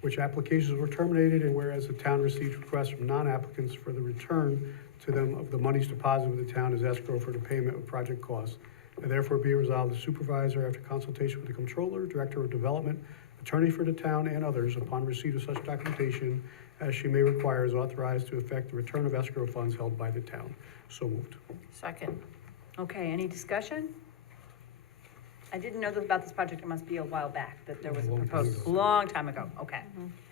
which applications were terminated, and whereas the town received requests from non-applicants for the return to them of the monies deposited with the town as escrow for the payment of project costs, and therefore be resolved, the supervisor, after consultation with the controller, director of development, attorney for the town, and others, upon receipt of such documentation as she may require, is authorized to effect the return of escrow funds held by the town. So moved. Second. Okay, any discussion? I didn't know about this project, it must be a while back, that there was a A long time proposal, ago. long time ago, okay,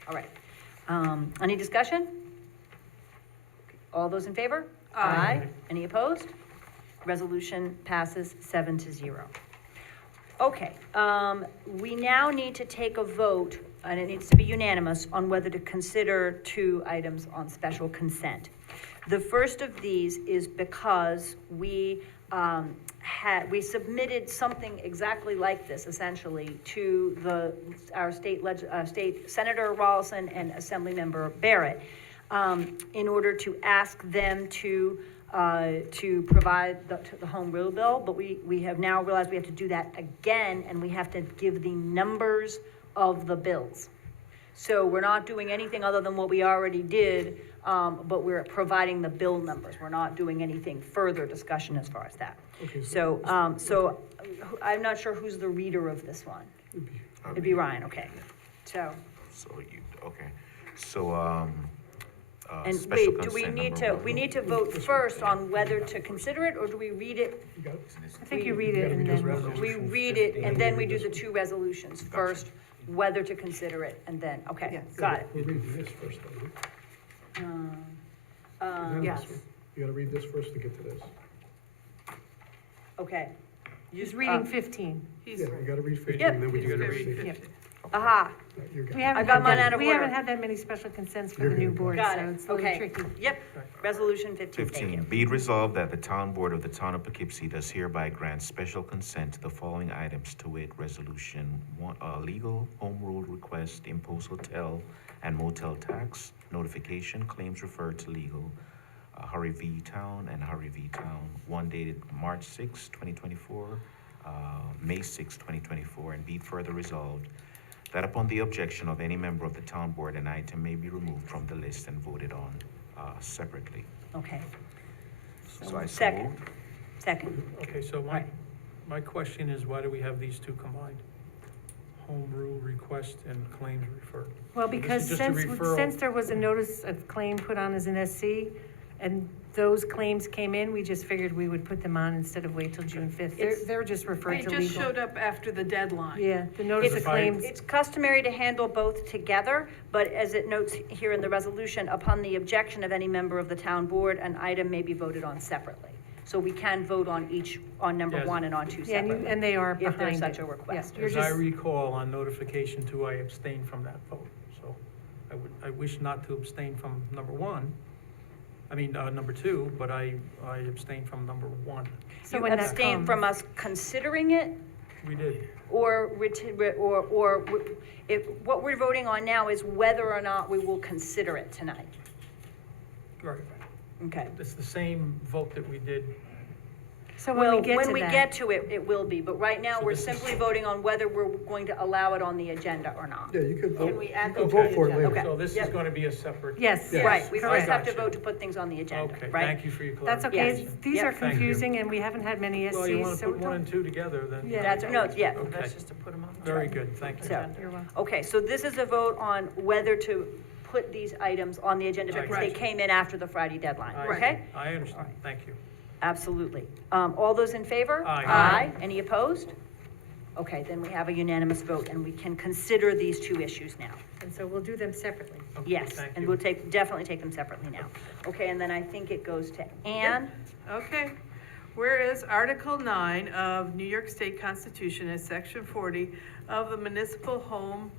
all right. Any discussion? All those in favor? Aye. Any opposed? Resolution passes 7-0. Okay, we now need to take a vote, and it needs to be unanimous, on whether to consider 2 items on special consent. The first of these is because we we submitted something exactly like this, essentially, to our state Senator Rawlson and Assemblymember Barrett, in order to ask them to provide the home rule bill, but we have now realized we have to do that again, and we have to give the numbers of the bills. So we're not doing anything other than what we already did, but we're providing the bill numbers. We're not doing anything further discussion as far as that. Okay, So I'm not sure who's the reader of this one. It'd be Ryan, okay. So, and special wait, do we consent need number to, one. we need to vote first on whether to consider it, or do we read it? You got it? I think you read it and then, We read it, and then we do the 2 resolutions. First, whether to consider it, and then, okay, Yes. got it. We're reading this first, though, huh? Then yes. this one. You gotta read this first to get to this. Okay. he's reading 15. He's, Yeah, we gotta read 15, Yep. then we do You gotta the read 15. Yep. Aha, You're good. We haven't I got had mine that- out of We order. haven't had that many special consents for You're the new good. board, got so it, it's a little okay. tricky. Yep, resolution 15, thank you. 15, be it resolved that the town board of the town of Poughkeepsie does hereby grant special consent to the following items, to wit, resolution 1, legal home rule request, imposed hotel and motel tax, notification, claims referred to legal, Hurry V Town and Hurry V Town, one dated March 6, 2024, May 6, 2024, and be it further resolved that upon the objection of any member of the town board, an item may be removed from the list and voted on separately. Okay. So I so Second. moved. Second, Okay, so my question is, why do we have these 2 combined? Home rule request and claims referred. Well, So this is because just a referral. since there was a notice of claim put on as an SC, and those claims came in, we just figured we would put them on instead of wait till June 5th. They're just referred they to just legal. showed up after the deadline. Yeah, the notice of It's- claims, it's customary to handle both together, but as it notes here in the resolution, upon the objection of any member of the town board, an item may be voted on separately. So we can vote on number Yes. 1 and on 2 yeah, separately. and they are If there's behind such it. a request. Yeah, you're As I just- recall, on notification 2, I abstained from that vote. So I wish not to abstain from number 1, number two, but I abstained from number one. So You when that abstain from comes- us considering it, We did. or if, what we're voting on now is whether or not we will consider it tonight. Right. Okay. It's the same vote that we did. So when we get to When we that- get to it, it will be, but right now, So we're this is- simply voting on whether we're going to allow it on the agenda or not. Yeah, you could vote, Can we add you could those vote to for the it later. Okay. So this is Yep. gonna be a separate. Yes, Yes. Right, we I first have to gotcha. vote to put things on the agenda, Okay, right? thank you for your That's clarification. okay. These Yep. are Thank you. confusing and we haven't had many Well, you wanna SCs, so. put one and two together, then. Yeah. That's, no, yeah. Okay. That's just to put them on. the Very agenda. good, thank you. So, You're welcome. okay, so this is a vote on whether to put these items on the agenda because they Right. came in after the Friday deadline, I- okay? I understand, thank you. Absolutely. All those in favor? Aye. Aye. Any opposed? Okay, then we have a unanimous vote and we can consider these two issues now. And so we'll do them separately. Okay, Yes, thank and you. we'll definitely take them separately now. Okay, and then I think it goes to Ann. Okay. Whereas Article 9 of New York State Constitution and Section 40 of the Municipal Home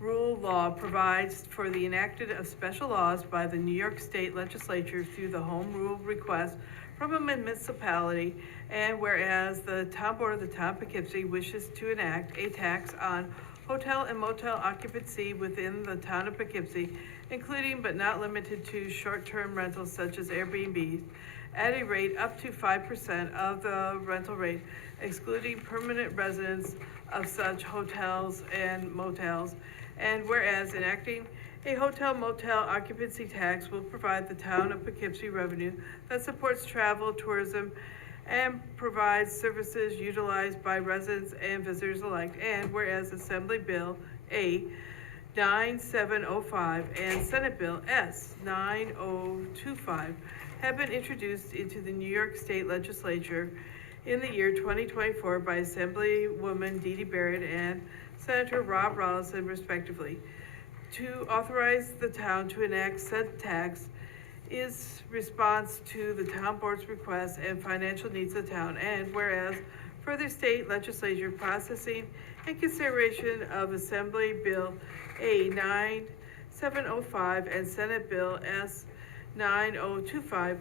Rule Law provides for the enactment of special laws by the New York State Legislature through the Home Rule request from a municipality, and whereas the Town Board of the Town of Poughkeepsie wishes to enact a tax on hotel and motel occupancy within the Town of Poughkeepsie, including but not limited to short-term rentals such as Airbnb, at a rate up to 5% of the rental rate, excluding permanent residents of such hotels and motels. And whereas enacting a hotel motel occupancy tax will provide the town of Poughkeepsie revenue that supports travel, tourism, and provides services utilized by residents and visitors alike. And whereas Assembly Bill A 9705 and Senate Bill S 9025 have been introduced into the New York State Legislature in the year 2024 by Assemblywoman Dee Dee Barrett and Senator Rob Rollison respectively. To authorize the town to enact said tax is response to the town board's request and financial needs of the town. And whereas further state legislature processing and consideration of Assembly Bill A 9705 and Senate Bill S 9025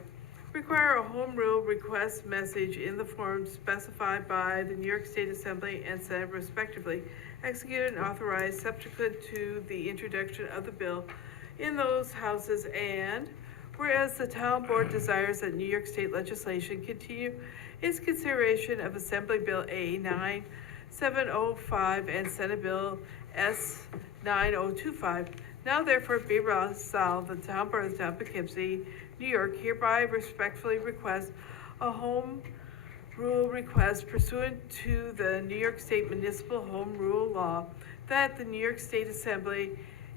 require a home rule request message in the form specified by the New York State Assembly and Senate respectively, executed and authorized subsequent to the introduction of the bill in those houses. And whereas the town board desires that New York State legislation continue its consideration of Assembly Bill A 9705 and Senate Bill S 9025, now therefore be resolved, the town board of the town of Poughkeepsie, New York hereby respectfully requests a home rule request pursuant to the New York State Municipal Home Rule Law that the New York State Assembly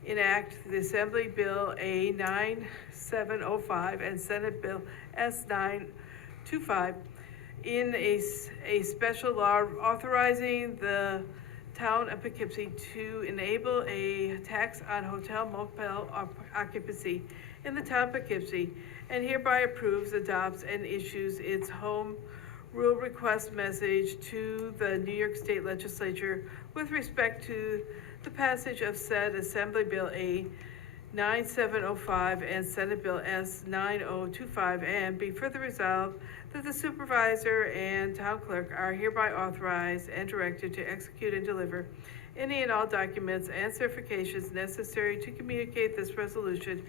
enact the Assembly Bill A 9705 and Senate Bill S 925 in a special law authorizing the town of Poughkeepsie to enable a tax on hotel motel occupancy in the town of Poughkeepsie, and hereby approves, adopts, and issues its home rule request message to the New York State Legislature with respect to the passage of said Assembly Bill A 9705 and Senate Bill S 9025, and be further resolved that the supervisor and town clerk are hereby authorized and directed to execute and deliver any and all documents and certifications necessary to communicate this resolution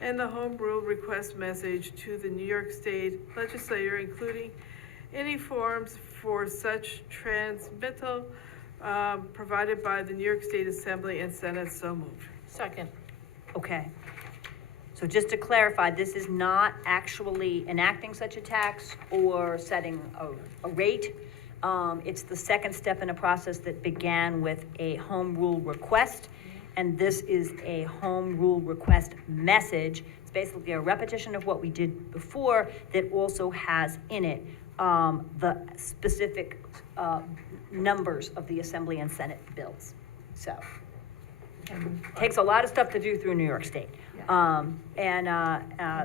and the home rule request message to the New York State Legislature, including any forms for such transmittal provided by the New York State Assembly and Senate. So moved. Second. Okay. So just to clarify, this is not actually enacting such a tax or setting a rate. It's the second step in a process that began with a home rule request, and this is a home rule request message. It's basically a repetition of what we did before that also has in it the specific numbers of the Assembly and Senate bills. So, takes a lot of stuff to do through New York State. And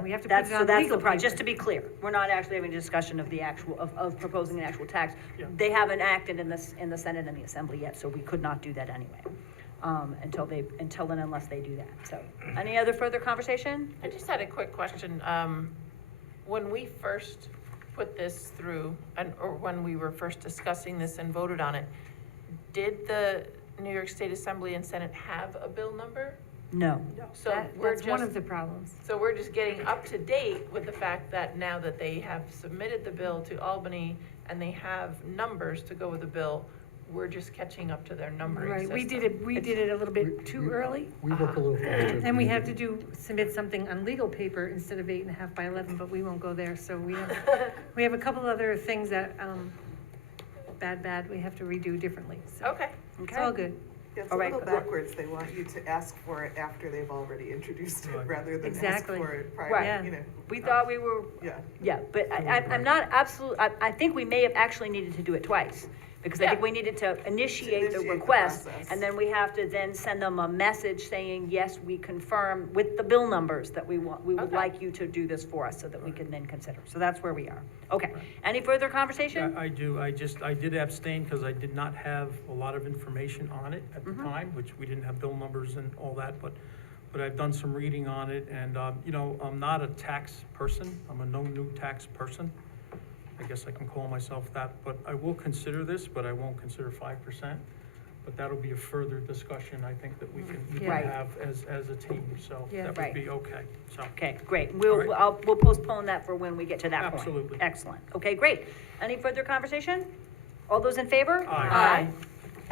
we have to put that's, it so on that's legal the, just paper. to be clear, we're not actually having a discussion of the actual, of proposing an actual tax. Yeah. They haven't acted in this, in the Senate and the Assembly yet, so we could not do that anyway, until and unless they do that. So, any other further conversation? I just had a quick question. when we first put this through, or when we were first discussing this and voted on it, did the New York State Assembly and Senate have a bill number? No. So we're That's one just, of the problems. so we're just getting up to date with the fact that now that they have submitted the bill to Albany and they have numbers to go with the bill, we're just catching up to their numbering Right, system. we did it a little bit too early. We work a little faster. And we have to submit something on legal paper instead of 8.5 by 11, but we won't go there, so we have a couple other things that, bad, we have to redo differently, so. Okay. It's all good. Yeah, it's All a right, little good. backwards. They want you to ask for it after they've already introduced it, Right. rather than ask Exactly. for it Right. prior, you know. We thought we were, Yeah. but I'm not I think we may have actually needed to do it twice. Because I think Yeah. we needed to initiate the initiate the request, process. and then we have to then send them a message saying, yes, we confirm with the bill numbers that we would Okay. like you to do this for us, so that we can then consider. So that's where we are. Okay, any further conversation? I do, I did abstain because I did not have a lot of information on it at the time, which we didn't have bill numbers and all that, but I've done some reading on it, and, you know, I'm not a tax person, I'm a no new tax person. I guess I can call myself that, but I will consider this, but I won't consider 5%. But that'll be a further discussion, I think, that we can Right. have as a team, so Yeah. that Right. would be okay, so. Okay, great. All right. We'll postpone that for when we get to that point. Absolutely. Excellent. Okay, great. Any further conversation? All those in favor? Aye.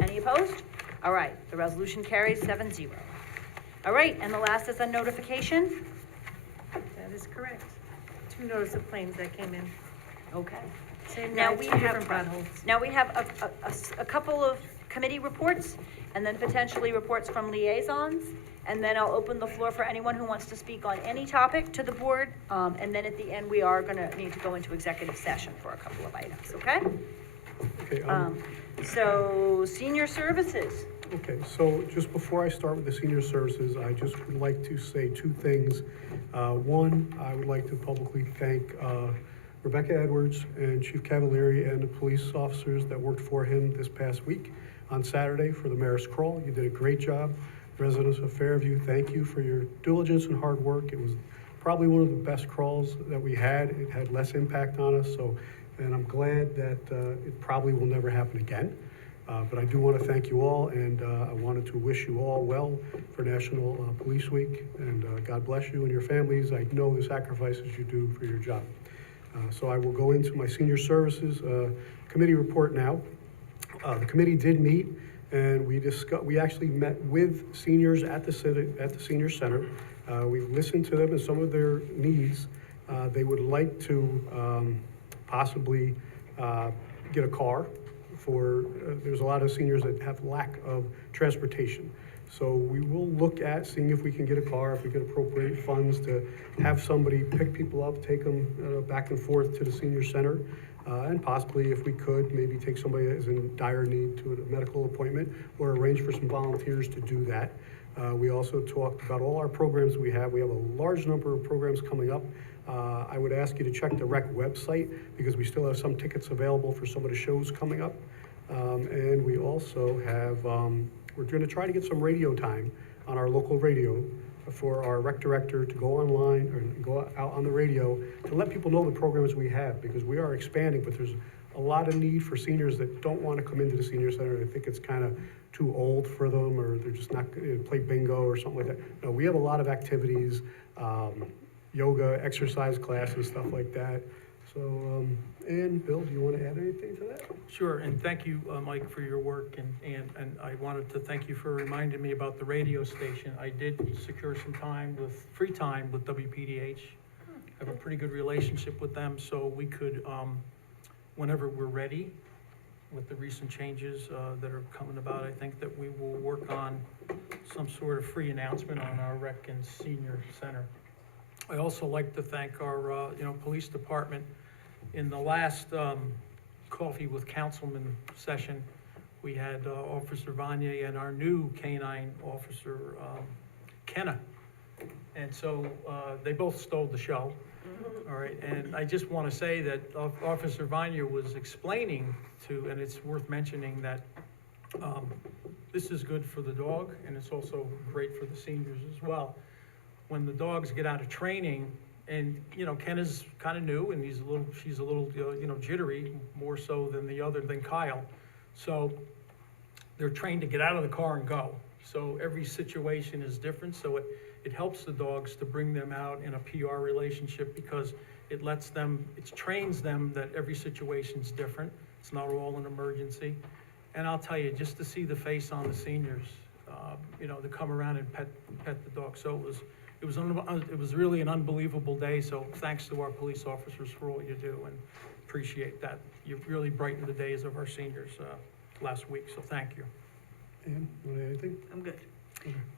Any opposed? All right, the resolution carries 7-0. All right, and the last is a notification. That is correct. 2 notice of claims that came in. Okay. Same Now night, we 2 have, different potholes. now we have a couple of committee reports, and then potentially reports from liaisons. And then I'll open the floor for anyone who wants to speak on any topic to the board. And then at the end, we are gonna need to go into executive session for a couple of items, okay? Okay, So, senior services. Okay, so just before I start with the senior services, I just would like to say 2 things. One, I would like to publicly thank Rebecca Edwards and Chief Cavalieri and the police officers that worked for him this past week on Saturday for the Mayor's Crawl. You did a great job. Residents of Fairview, thank you for your diligence and hard work. It was probably one of the best crawls that we had. It had less impact on us, and I'm glad that it probably will never happen again. But I do want to thank you all, and I wanted to wish you all well for National Police Week, and God bless you and your families. I know the sacrifices you do for your job. So I will go into my senior services committee report now. The committee did meet, and we actually met with seniors at the senior center. We've listened to them and some of their needs. They would like to possibly get a car for, there's a lot of seniors that have lack of transportation. So we will look at seeing if we can get a car, if we can appropriate funds to have somebody pick people up, take them back and forth to the senior center. And possibly, if we could, maybe take somebody that is in dire need to a medical appointment, or arrange for some volunteers to do that. We also talked about all our programs we have. We have a large number of programs coming up. I would ask you to check the rec website, because we still have some tickets available for some of the shows coming up. And we also have, we're going to try to get some radio time on our local radio for our rec director to go online or go out on the radio to let people know the programs we have, because we are expanding, but there's a lot of need for seniors that don't want to come into the senior center. They think it's kind of too old for them, or they're just not going to play bingo or something like that. No, we have a lot of activities, yoga, exercise classes, stuff like that. So, and Bill, do you want to add anything to that? Sure, and thank you, Mike, for your work, and I wanted to thank you for reminding me about the radio station. I did secure some free time with WPDH. I have a pretty good relationship with them, so we could, whenever we're ready with the recent changes that are coming about, I think that we will work on some sort of free announcement on our rec and senior center. I also like to thank our, police department. In the last Coffee with Councilman session, we had Officer Vanya and our new canine officer, Kenna. And so they both stole the show. All right, and I just want to say that Officer Vanya was explaining and it's worth mentioning that this is good for the dog, and it's also great for the seniors as well. When the dogs get out of training And, you know, Ken is kind of new, and she's a little, you know, jittery, more so than Kyle. So they're trained to get out of the car and go. So every situation is different, so it helps the dogs to bring them out in a PR relationship, because it trains them that every situation's different. It's not all an emergency. And I'll tell you, just to see the face on the seniors, you know, to come around and pet the dog. So it was really an unbelievable day. So thanks to our police officers for all you do, and appreciate that. You've really brightened the days of our seniors last week, so thank you. Ann, you want to add anything? I'm good.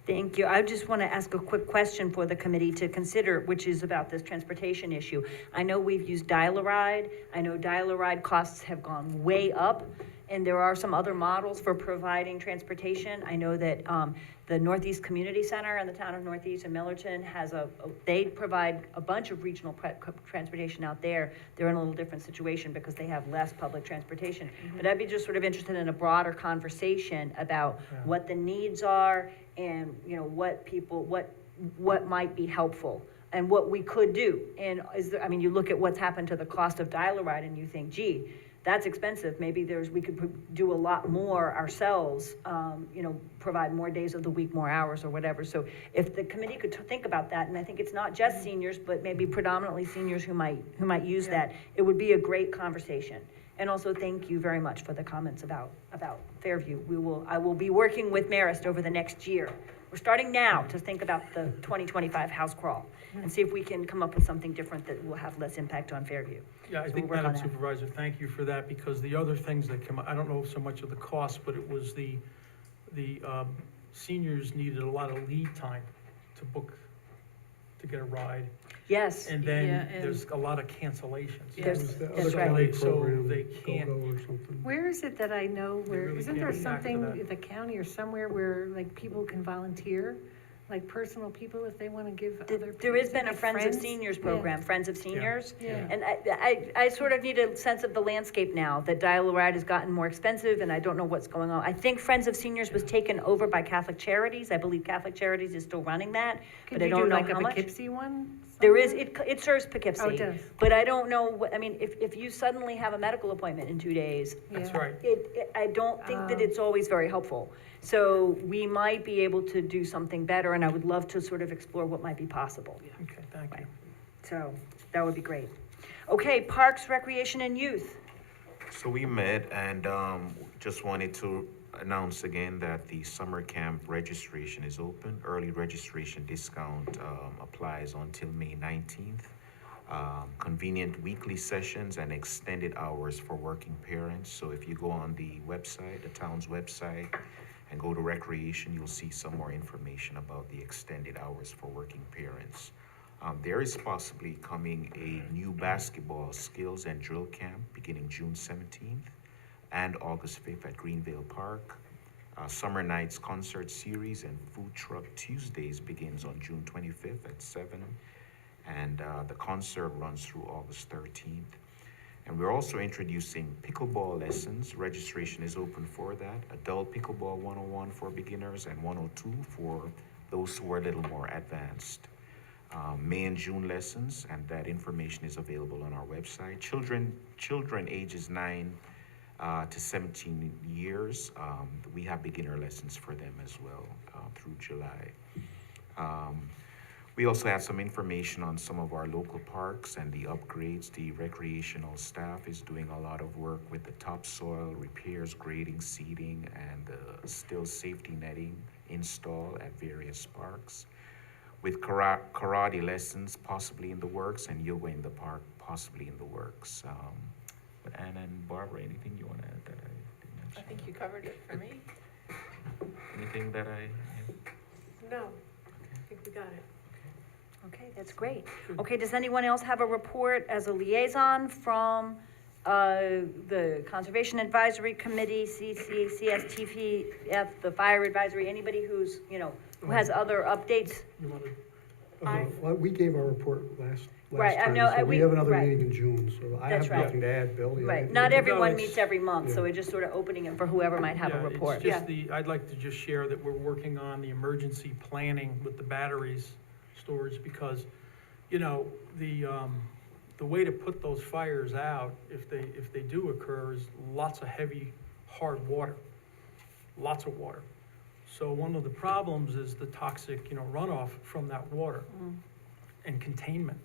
Thank you. I just want to ask a quick question for the committee to consider, which is about this transportation issue. I know we've used Dial-A-Ride. I know Dial-A-Ride costs have gone way up, and there are some other models for providing transportation. I know that the Northeast Community Center in the town of Northeast in Millerton has they provide a bunch of regional transportation out there. They're in a little different situation because they have less public transportation. But I'd be just sort of interested in a broader conversation about what the needs are, and, you know, what might be helpful and what we could do. And I mean, you look at what's happened to the cost of Dial-A-Ride and you think, gee, that's expensive. Maybe we could do a lot more ourselves, you know, provide more days of the week, more hours or whatever. So if the committee could think about that, and I think it's not just seniors, but maybe predominantly seniors who might use that, it would be a great conversation. And also, thank you very much for the comments about Fairview. I will be working with Marist over the next year. We're starting now to think about the 2025 house crawl and see if we can come up with something different that will have less impact on Fairview. Yeah, I So think, we'll work on Madam that. Supervisor, thank you for that, because the other things that come, I don't know so much of the cost, but it was the seniors needed a lot of lead time to get a ride. Yes. And then Yeah, and- there's a lot of cancellations. There's- Was the that's other right. county So program, they can't- Go-Go or something? Where is it that I know They where, really isn't can't there get back to something that. at the county or somewhere where like people can volunteer? Like personal people if they want to give other people? There has been a like Friends of Seniors program, Friends of Seniors. Yeah. And I sort of need a sense of the landscape now, that Dial-A-Ride has gotten more expensive, and I don't know what's going on. I think Friends of Seniors was taken over by Catholic Charities. I believe Catholic Charities is still running that, Could but I you don't do know like a how much. Poughkeepsie one? There is, somewhere? it serves Poughkeepsie. Oh, it does. But I don't know, I mean, if you suddenly have a medical appointment in 2 days, That's Yeah. right. I don't think that it's always very helpful. So we might be able to do something better, and I would love to sort of explore what might be possible. Okay, thank you. So that would be great. Okay, Parks, Recreation, and Youth. So we met and just wanted to announce again that the summer camp registration is open. Early registration discount applies until May 19th. Convenient weekly sessions and extended hours for working parents. So if you go on the website, the town's website, and go to recreation, you'll see some more information about the extended hours for working parents. There is possibly coming a new basketball skills and drill camp beginning June 17th and August 5th at Greenvale Park. Summer Nights Concert Series and Food Truck Tuesdays begins on June 25th at 7, and the concert runs through August 13th. And we're also introducing pickleball lessons. Registration is open for that. Adult Pickleball 101 for beginners and 102 for those who are a little more advanced. May and June lessons, and that information is available on our website. Children ages 9 to 17 years, we have beginner lessons for them as well through July. We also have some information on some of our local parks and the upgrades. The recreational staff is doing a lot of work with the topsoil repairs, grading, seeding, and still safety netting install at various parks. With karate lessons possibly in the works, and yoga in the park possibly in the works. But Anna and Barbara, anything you want to add that I didn't mention? I think you covered it for me. Anything that I? No, I think we got it. Okay, that's great. Okay, does anyone else have a report as a liaison from the Conservation Advisory Committee, CSTF, the Fire Advisory, anybody who's, who has other updates? You wanna- Well, we gave our report last Right, I time, know, so we have another right. meeting in June, so I That's have right. nothing to add, Bill. do you have Right, anything? not everyone it's- meets every month, so yeah. we're just sort of opening it for whoever might have a Yeah, report. it's just I'd like to just share that we're working on the emergency planning with the batteries storage, because you know, the way to put those fires out, if they do occur, is lots of heavy, hard water, lots of water. So one of the problems is the toxic, you know, runoff from that water and containment.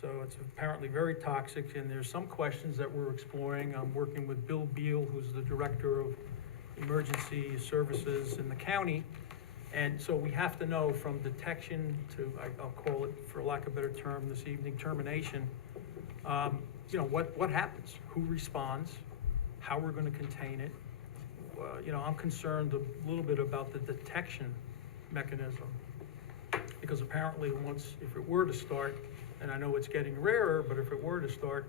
So it's apparently very toxic, and there's some questions that we're exploring. I'm working with Bill Beal, who's the Director of Emergency Services in the county. And so we have to know from detection to, I'll call it, for lack of a better term this evening, termination, you know, what happens, who responds, how we're gonna contain it. You know, I'm concerned a little bit about the detection mechanism. Because apparently if it were to start, and I know it's getting rarer, but if it were to start,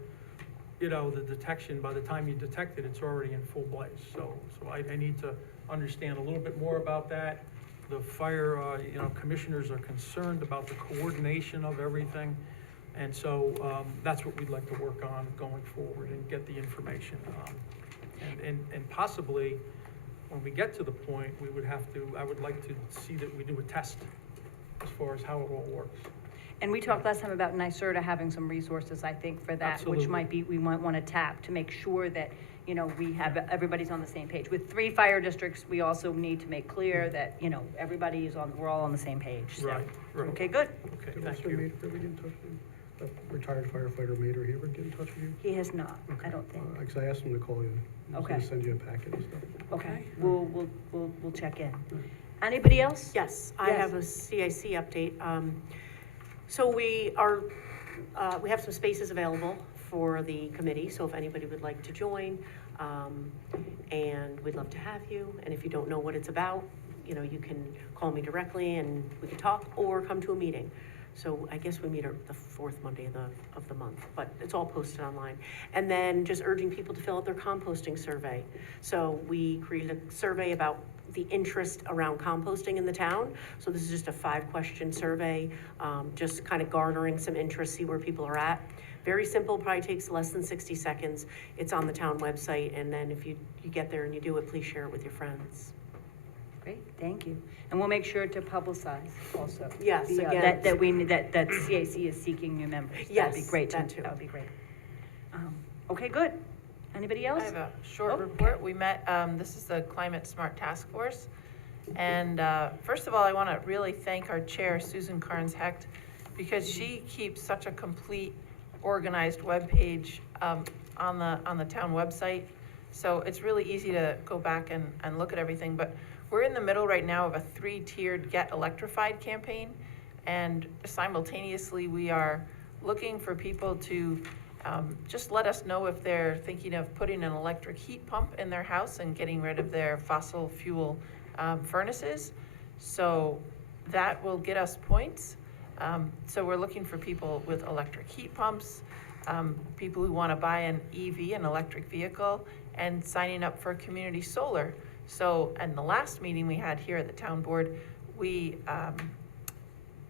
you know, the detection, by the time you detect it, it's already in full blaze. So I need to understand a little bit more about that. The fire, you know, commissioners are concerned about the coordination of everything. And so, that's what we'd like to work on going forward and get the information. And possibly, when we get to the point, I would like to see that we do a test as far as how it all works. And we talked last time about NYSERDA having some resources, I think, for that, Absolutely. which we might want to tap to make sure that, you know, everybody's on the same page. With 3 fire districts, we also need to make clear that, you know, we're all on the same page. So. Right. Okay, good. Okay, Did thank Mr. you. Mater ever get in touch with you? Retired firefighter Mater, he ever get in touch with you? He has not, I don't think. Because I asked him to call you. He was gonna Okay. send you a packet and stuff. Okay, we'll check in. Anybody else? Yes, I Yes. have a CIC update. So we have some spaces available for the committee, so if anybody would like to join, and we'd love to have you. And if you don't know what it's about, you know, you can call me directly and we can talk, or come to a meeting. So I guess we meet the 4th Monday of the month, but it's all posted online. And then just urging people to fill out their composting survey. So we created a survey about the interest around composting in the town. So this is just a 5-question survey, just kind of garnering some interest, see where people are at. Very simple, probably takes less than 60 seconds. It's on the town website, and then if you get there and you do it, please share it with your friends. Great, thank you. And we'll make sure to publicize also. Yes, The, again. that CAC is seeking new members. Yes, That'd be great, that too. That would be great. Okay, good. Anybody else? I have a short Okay. report. We met, this is the Climate Smart Task Force. And first of all, I want to really thank our chair, Susan Carnes-Hecht, because she keeps such a complete, organized webpage on the town website. So it's really easy to go back and look at everything. But we're in the middle right now of a 3-tiered Get Electrified campaign. And simultaneously, we are looking for people to just let us know if they're thinking of putting an electric heat pump in their house and getting rid of their fossil fuel furnaces. So that will get us points. So we're looking for people with electric heat pumps, people who want to buy an EV, an electric vehicle, and signing up for community solar. So in the last meeting we had here at the town board, we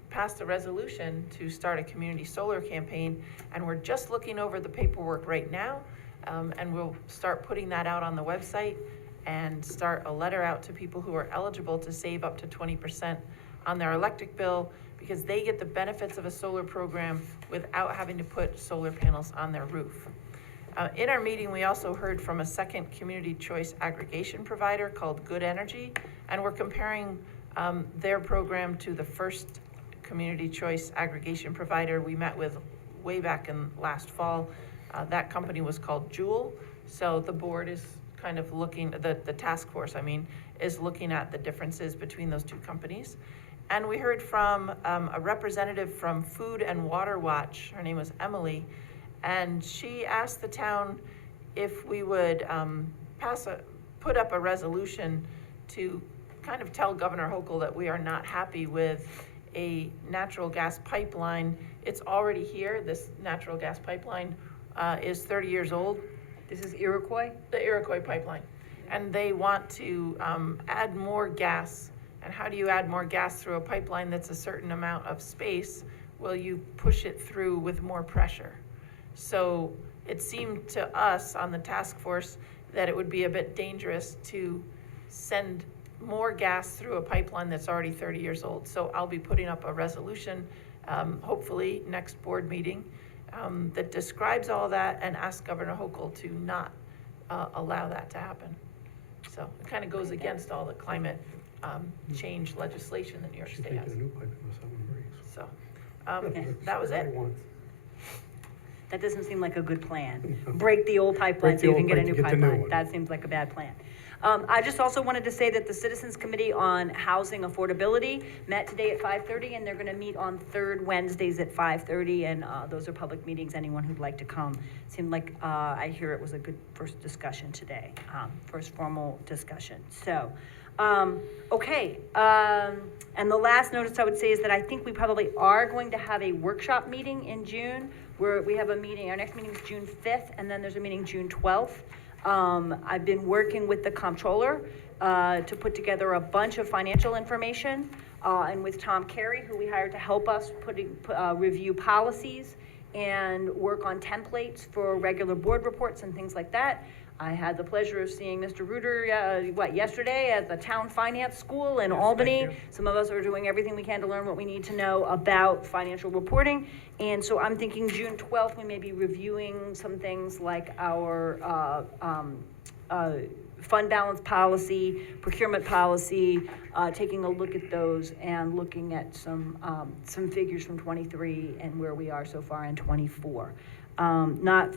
passed a resolution to start a community solar campaign, and we're just looking over the paperwork right now, and we'll start putting that out on the website and start a letter out to people who are eligible to save up to 20% on their electric bill, because they get the benefits of a solar program without having to put solar panels on their roof. In our meeting, we also heard from a second community choice aggregation provider called Good Energy, and we're comparing their program to the first community choice aggregation provider we met with way back in last fall. That company was called Joule. So the board is kind of looking, the task force, is looking at the differences between those 2 companies. And we heard from a representative from Food and Water Watch. Her name was Emily. And she asked the town if we would put up a resolution to kind of tell Governor Hochul that we are not happy with a natural gas pipeline. It's already here. This natural gas pipeline is 30 years old. This is Iroquois? The Iroquois pipeline. And they want to add more gas. And how do you add more gas through a pipeline that's a certain amount of space? Well, you push it through with more pressure. So it seemed to us on the task force that it would be a bit dangerous to send more gas through a pipeline that's already 30 years old. So I'll be putting up a resolution hopefully next board meeting, that describes all that and asks Governor Hochul to not allow that to happen. So it kind of goes against all the climate change legislation that New York She's State making has. a new pipe unless that one breaks. So, that was it. Everyone. That doesn't seem like a good plan. Break the old pipeline Break so the you old can get a pipe new to get the new pipeline. one. That seems like a bad plan. I just also wanted to say that the Citizens Committee on Housing Affordability met today at 5:30, and they're gonna meet on third Wednesdays at 5:30, and those are public meetings, anyone who'd like to come. Seemed like, I hear it was a good first discussion today, first formal discussion. So, okay, and the last notice I would say is that I think we probably are going to have a workshop meeting in June, where we have a meeting, our next meeting is June 5th, and then there's a meeting June 12th. I've been working with the comptroller to put together a bunch of financial information, and with Tom Carey, who we hired to help us review policies and work on templates for regular board reports and things like that. I had the pleasure of seeing Mr. Reuter, yesterday at the Town Finance School in Albany. thank you. Some of us are doing everything we can to learn what we need to know about financial reporting. And so I'm thinking June 12th, we may be reviewing some things like our fund balance policy, procurement policy, taking a look at those and looking at some figures from '23 and where we are so far in '24. Not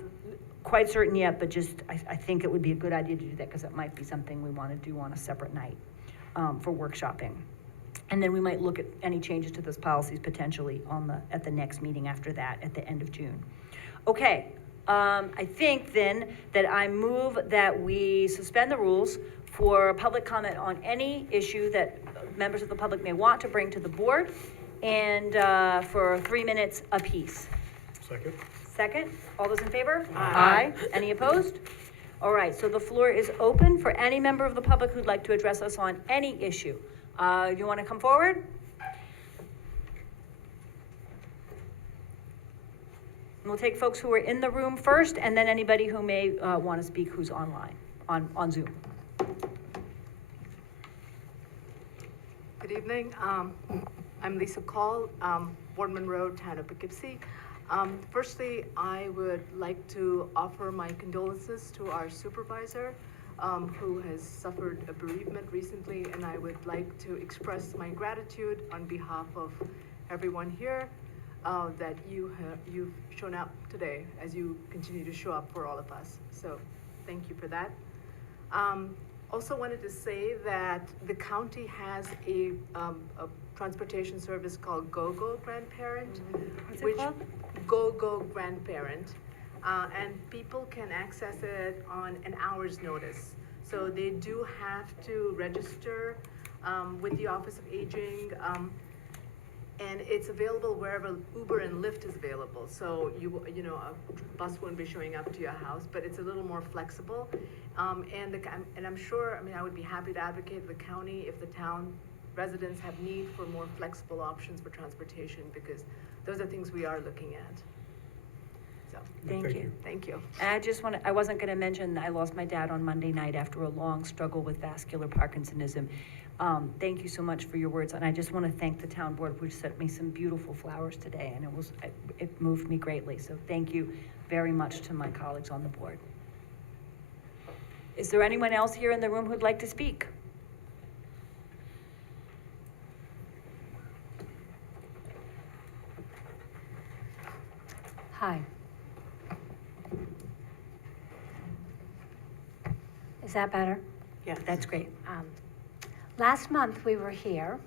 quite certain yet, but just, I think it would be a good idea to do that because it might be something we want to do on a separate night for workshopping. And then we might look at any changes to those policies potentially at the next meeting after that, at the end of June. Okay, I think then that I move that we suspend the rules for public comment on any issue that members of the public may want to bring to the board, and for 3 minutes apiece. Second? Second, all those in favor? Aye. Any opposed? All right, so the floor is open for any member of the public who'd like to address us on any issue. You want to come forward? We'll take folks who are in the room first, and then anybody who may want to speak who's online, on Zoom. Good evening. I'm Lisa Call, Boardman Road, Town of Poughkeepsie. Firstly, I would like to offer my condolences to our supervisor, who has suffered a bereavement recently, and I would like to express my gratitude on behalf of everyone here, that you've shown up today as you continue to show up for all of us. So thank you for that. Also wanted to say that the county has a transportation service called GoGo Grandparent. What's it called? GoGo Grandparent. And people can access it on an hour's notice. So they do have to register with the Office of Aging, and it's available wherever Uber and Lyft is available. So you know, a bus won't be showing up to your house, but it's a little more flexible. And I'm sure, I mean, I would be happy to advocate the county if the town residents have need for more flexible options for transportation, because those are things we are looking at. So, Thank you. thank you. And I wasn't going to mention, I lost my dad on Monday night after a long struggle with vascular Parkinsonism. Thank you so much for your words, and I just want to thank the town board, which sent me some beautiful flowers today, and it moved me greatly. So thank you very much to my colleagues on the board. Is there anyone else here in the room who'd like to speak? Hi. Is that better? Yeah, that's great. Last month, we were here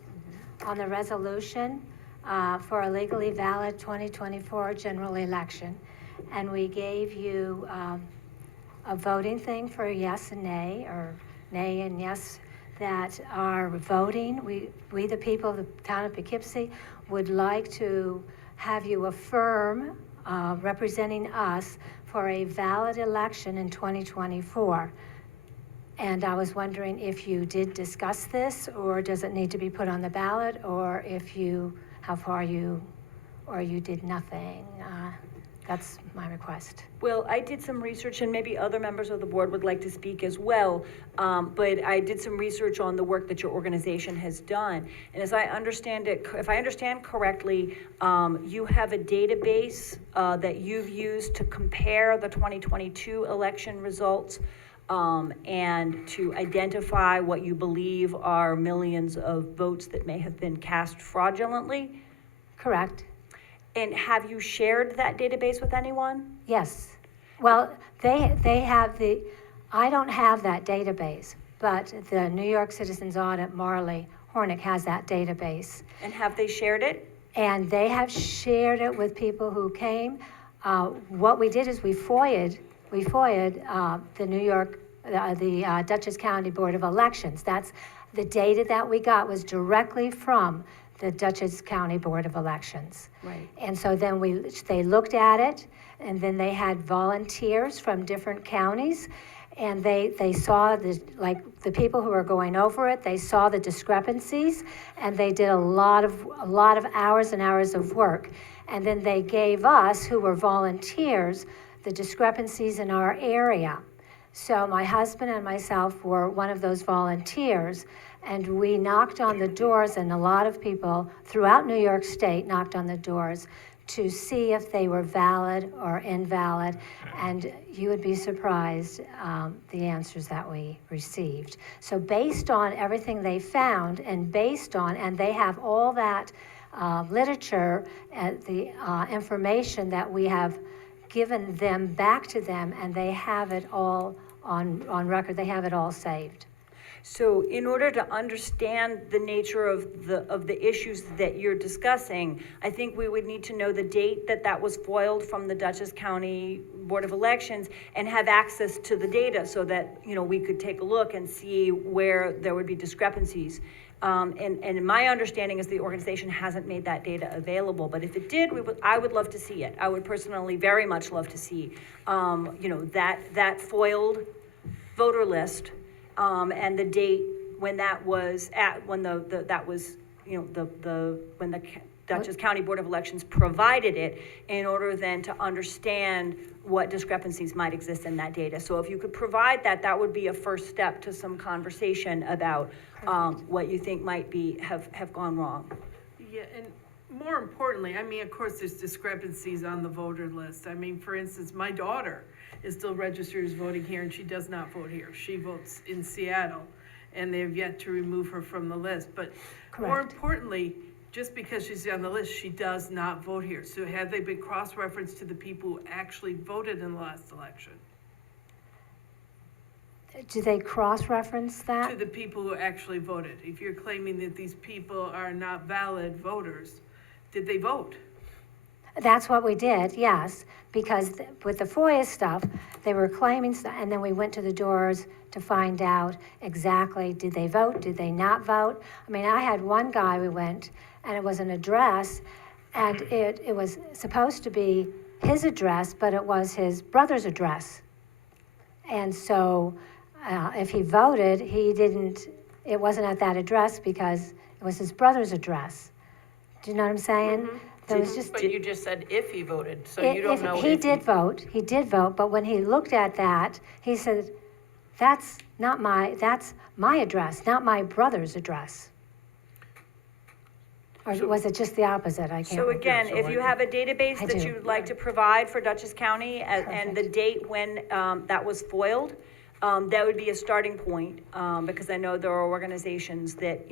on the resolution for a legally valid 2024 general election, and we gave you a voting thing for yes and nay, or nay and yes, that are voting. We the people of the town of Poughkeepsie, would like to have you affirm representing us for a valid election in 2024. And I was wondering if you did discuss this, or does it need to be put on the ballot, or if you, how far you, or you did nothing. That's my request. Well, I did some research, and maybe other members of the board would like to speak as well, but I did some research on the work that your organization has done. And as I understand it, if I understand correctly, you have a database that you've used to compare the 2022 election results and to identify what you believe are millions of votes that may have been cast fraudulently. Correct? And have you shared that database with anyone? Yes. Well, they have I don't have that database, but the New York Citizens Audit, Marley Hornick, has that database. And have they shared it? And they have shared it with people who came. What we did is we FOIA'd the New York, the Dutchess County Board of Elections. That's the data that we got was directly from the Dutchess County Board of Elections. Right. And so then they looked at it, and then they had volunteers from different counties, and they saw the people who were going over it, they saw the discrepancies, and they did a lot of hours and hours of work. And then they gave us, who were volunteers, the discrepancies in our area. So my husband and myself were one of those volunteers, and we knocked on the doors, and a lot of people throughout New York State knocked on the doors to see if they were valid or invalid, and you would be surprised the answers that we received. So based on everything they found, and they have all that literature, the information that we have given them back to them, and they have it all on record, they have it all saved. So in order to understand the nature of the issues that you're discussing, I think we would need to know the date that was foiled from the Dutchess County Board of Elections and have access to the data so that, we could take a look and see where there would be discrepancies. And my understanding is the organization hasn't made that data available, but if it did, I would love to see it. I would personally very much love to see, that foiled voter list, and the date when that was when the Dutchess County Board of Elections provided it, in order then to understand what discrepancies might exist in that data. So if you could provide that would be a first step to some conversation about what you think might have gone wrong. Yeah, and more importantly, of course, there's discrepancies on the voter list. For instance, my daughter is still registered as voting here, and she does not vote here. She votes in Seattle, and they've yet to remove her from the list. But more importantly, just because she's on the list, she does not vote here. So have they been cross-referenced to the people who actually voted in the last election? Do they cross-reference that? To the people who actually voted. If you're claiming that these people are not valid voters, did they vote? That's what we did, yes, because with the FOIA stuff, they were claiming stuff, and then we went to the doors to find out exactly, did they vote, did they not vote? I had one guy, we went, and it was an address, and it was supposed to be his address, but it was his brother's address. And so if he voted, it wasn't at that address because it was his brother's address. Do you know what I'm saying? Mm-hmm. But you just said if he voted, so you don't know if he did vote, but when he looked at that, he said, that's my address, not my brother's address. Or was it just the opposite? I can't So remember. again, if you have a database I that do. you'd like to provide for Dutchess County and the date when that was foiled, that would be a starting point, because I know there are organizations that,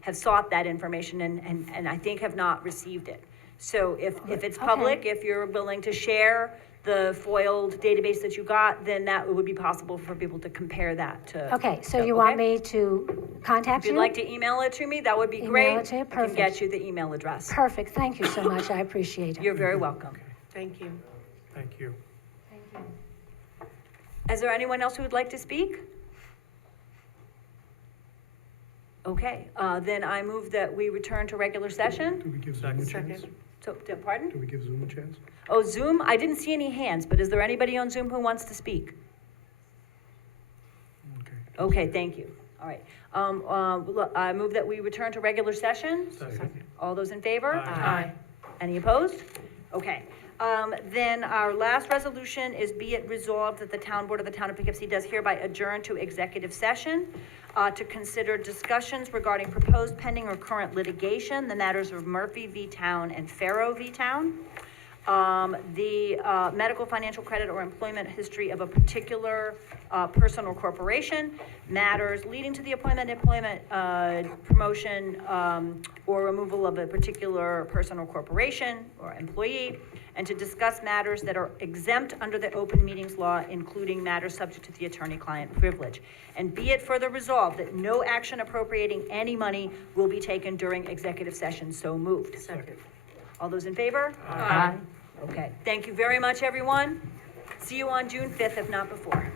have sought that information and I think have not received it. So if it's public, if you're willing to share the foiled database that you got, then that would be possible for people to compare that to. Okay, so you want me to contact If you? you'd like to email it to me, that would be Email great. it to you? I can Perfect. get you the email address. Perfect, thank you so much, I appreciate it. You're very welcome. Thank you. Thank you. Is there anyone else who would like to speak? Okay, then I move that we return to regular session. Do we give Zoom a chance? So, pardon? Do we give Zoom a chance? Oh, Zoom? I didn't see any hands, but is there anybody on Zoom who wants to speak? Okay. Okay, thank you. All right. I move that we return to regular session. Second. All those in favor? Aye. Any opposed? Okay. Then our last resolution is be it resolved that the town board of the town of Poughkeepsie does hereby adjourn to executive session to consider discussions regarding proposed pending or current litigation, the matters of Murphy v. Town and Farrow v. Town. The medical, financial credit, or employment history of a particular person or corporation, matters leading to the appointment, employment, promotion, or removal of a particular person or corporation or employee, and to discuss matters that are exempt under the open meetings law, including matters subject to the attorney-client privilege. And be it further resolved that no action appropriating any money will be taken during executive session. So moved. Second. All those in favor? Aye. Okay, thank you very much, everyone. See you on June 5th, if not before.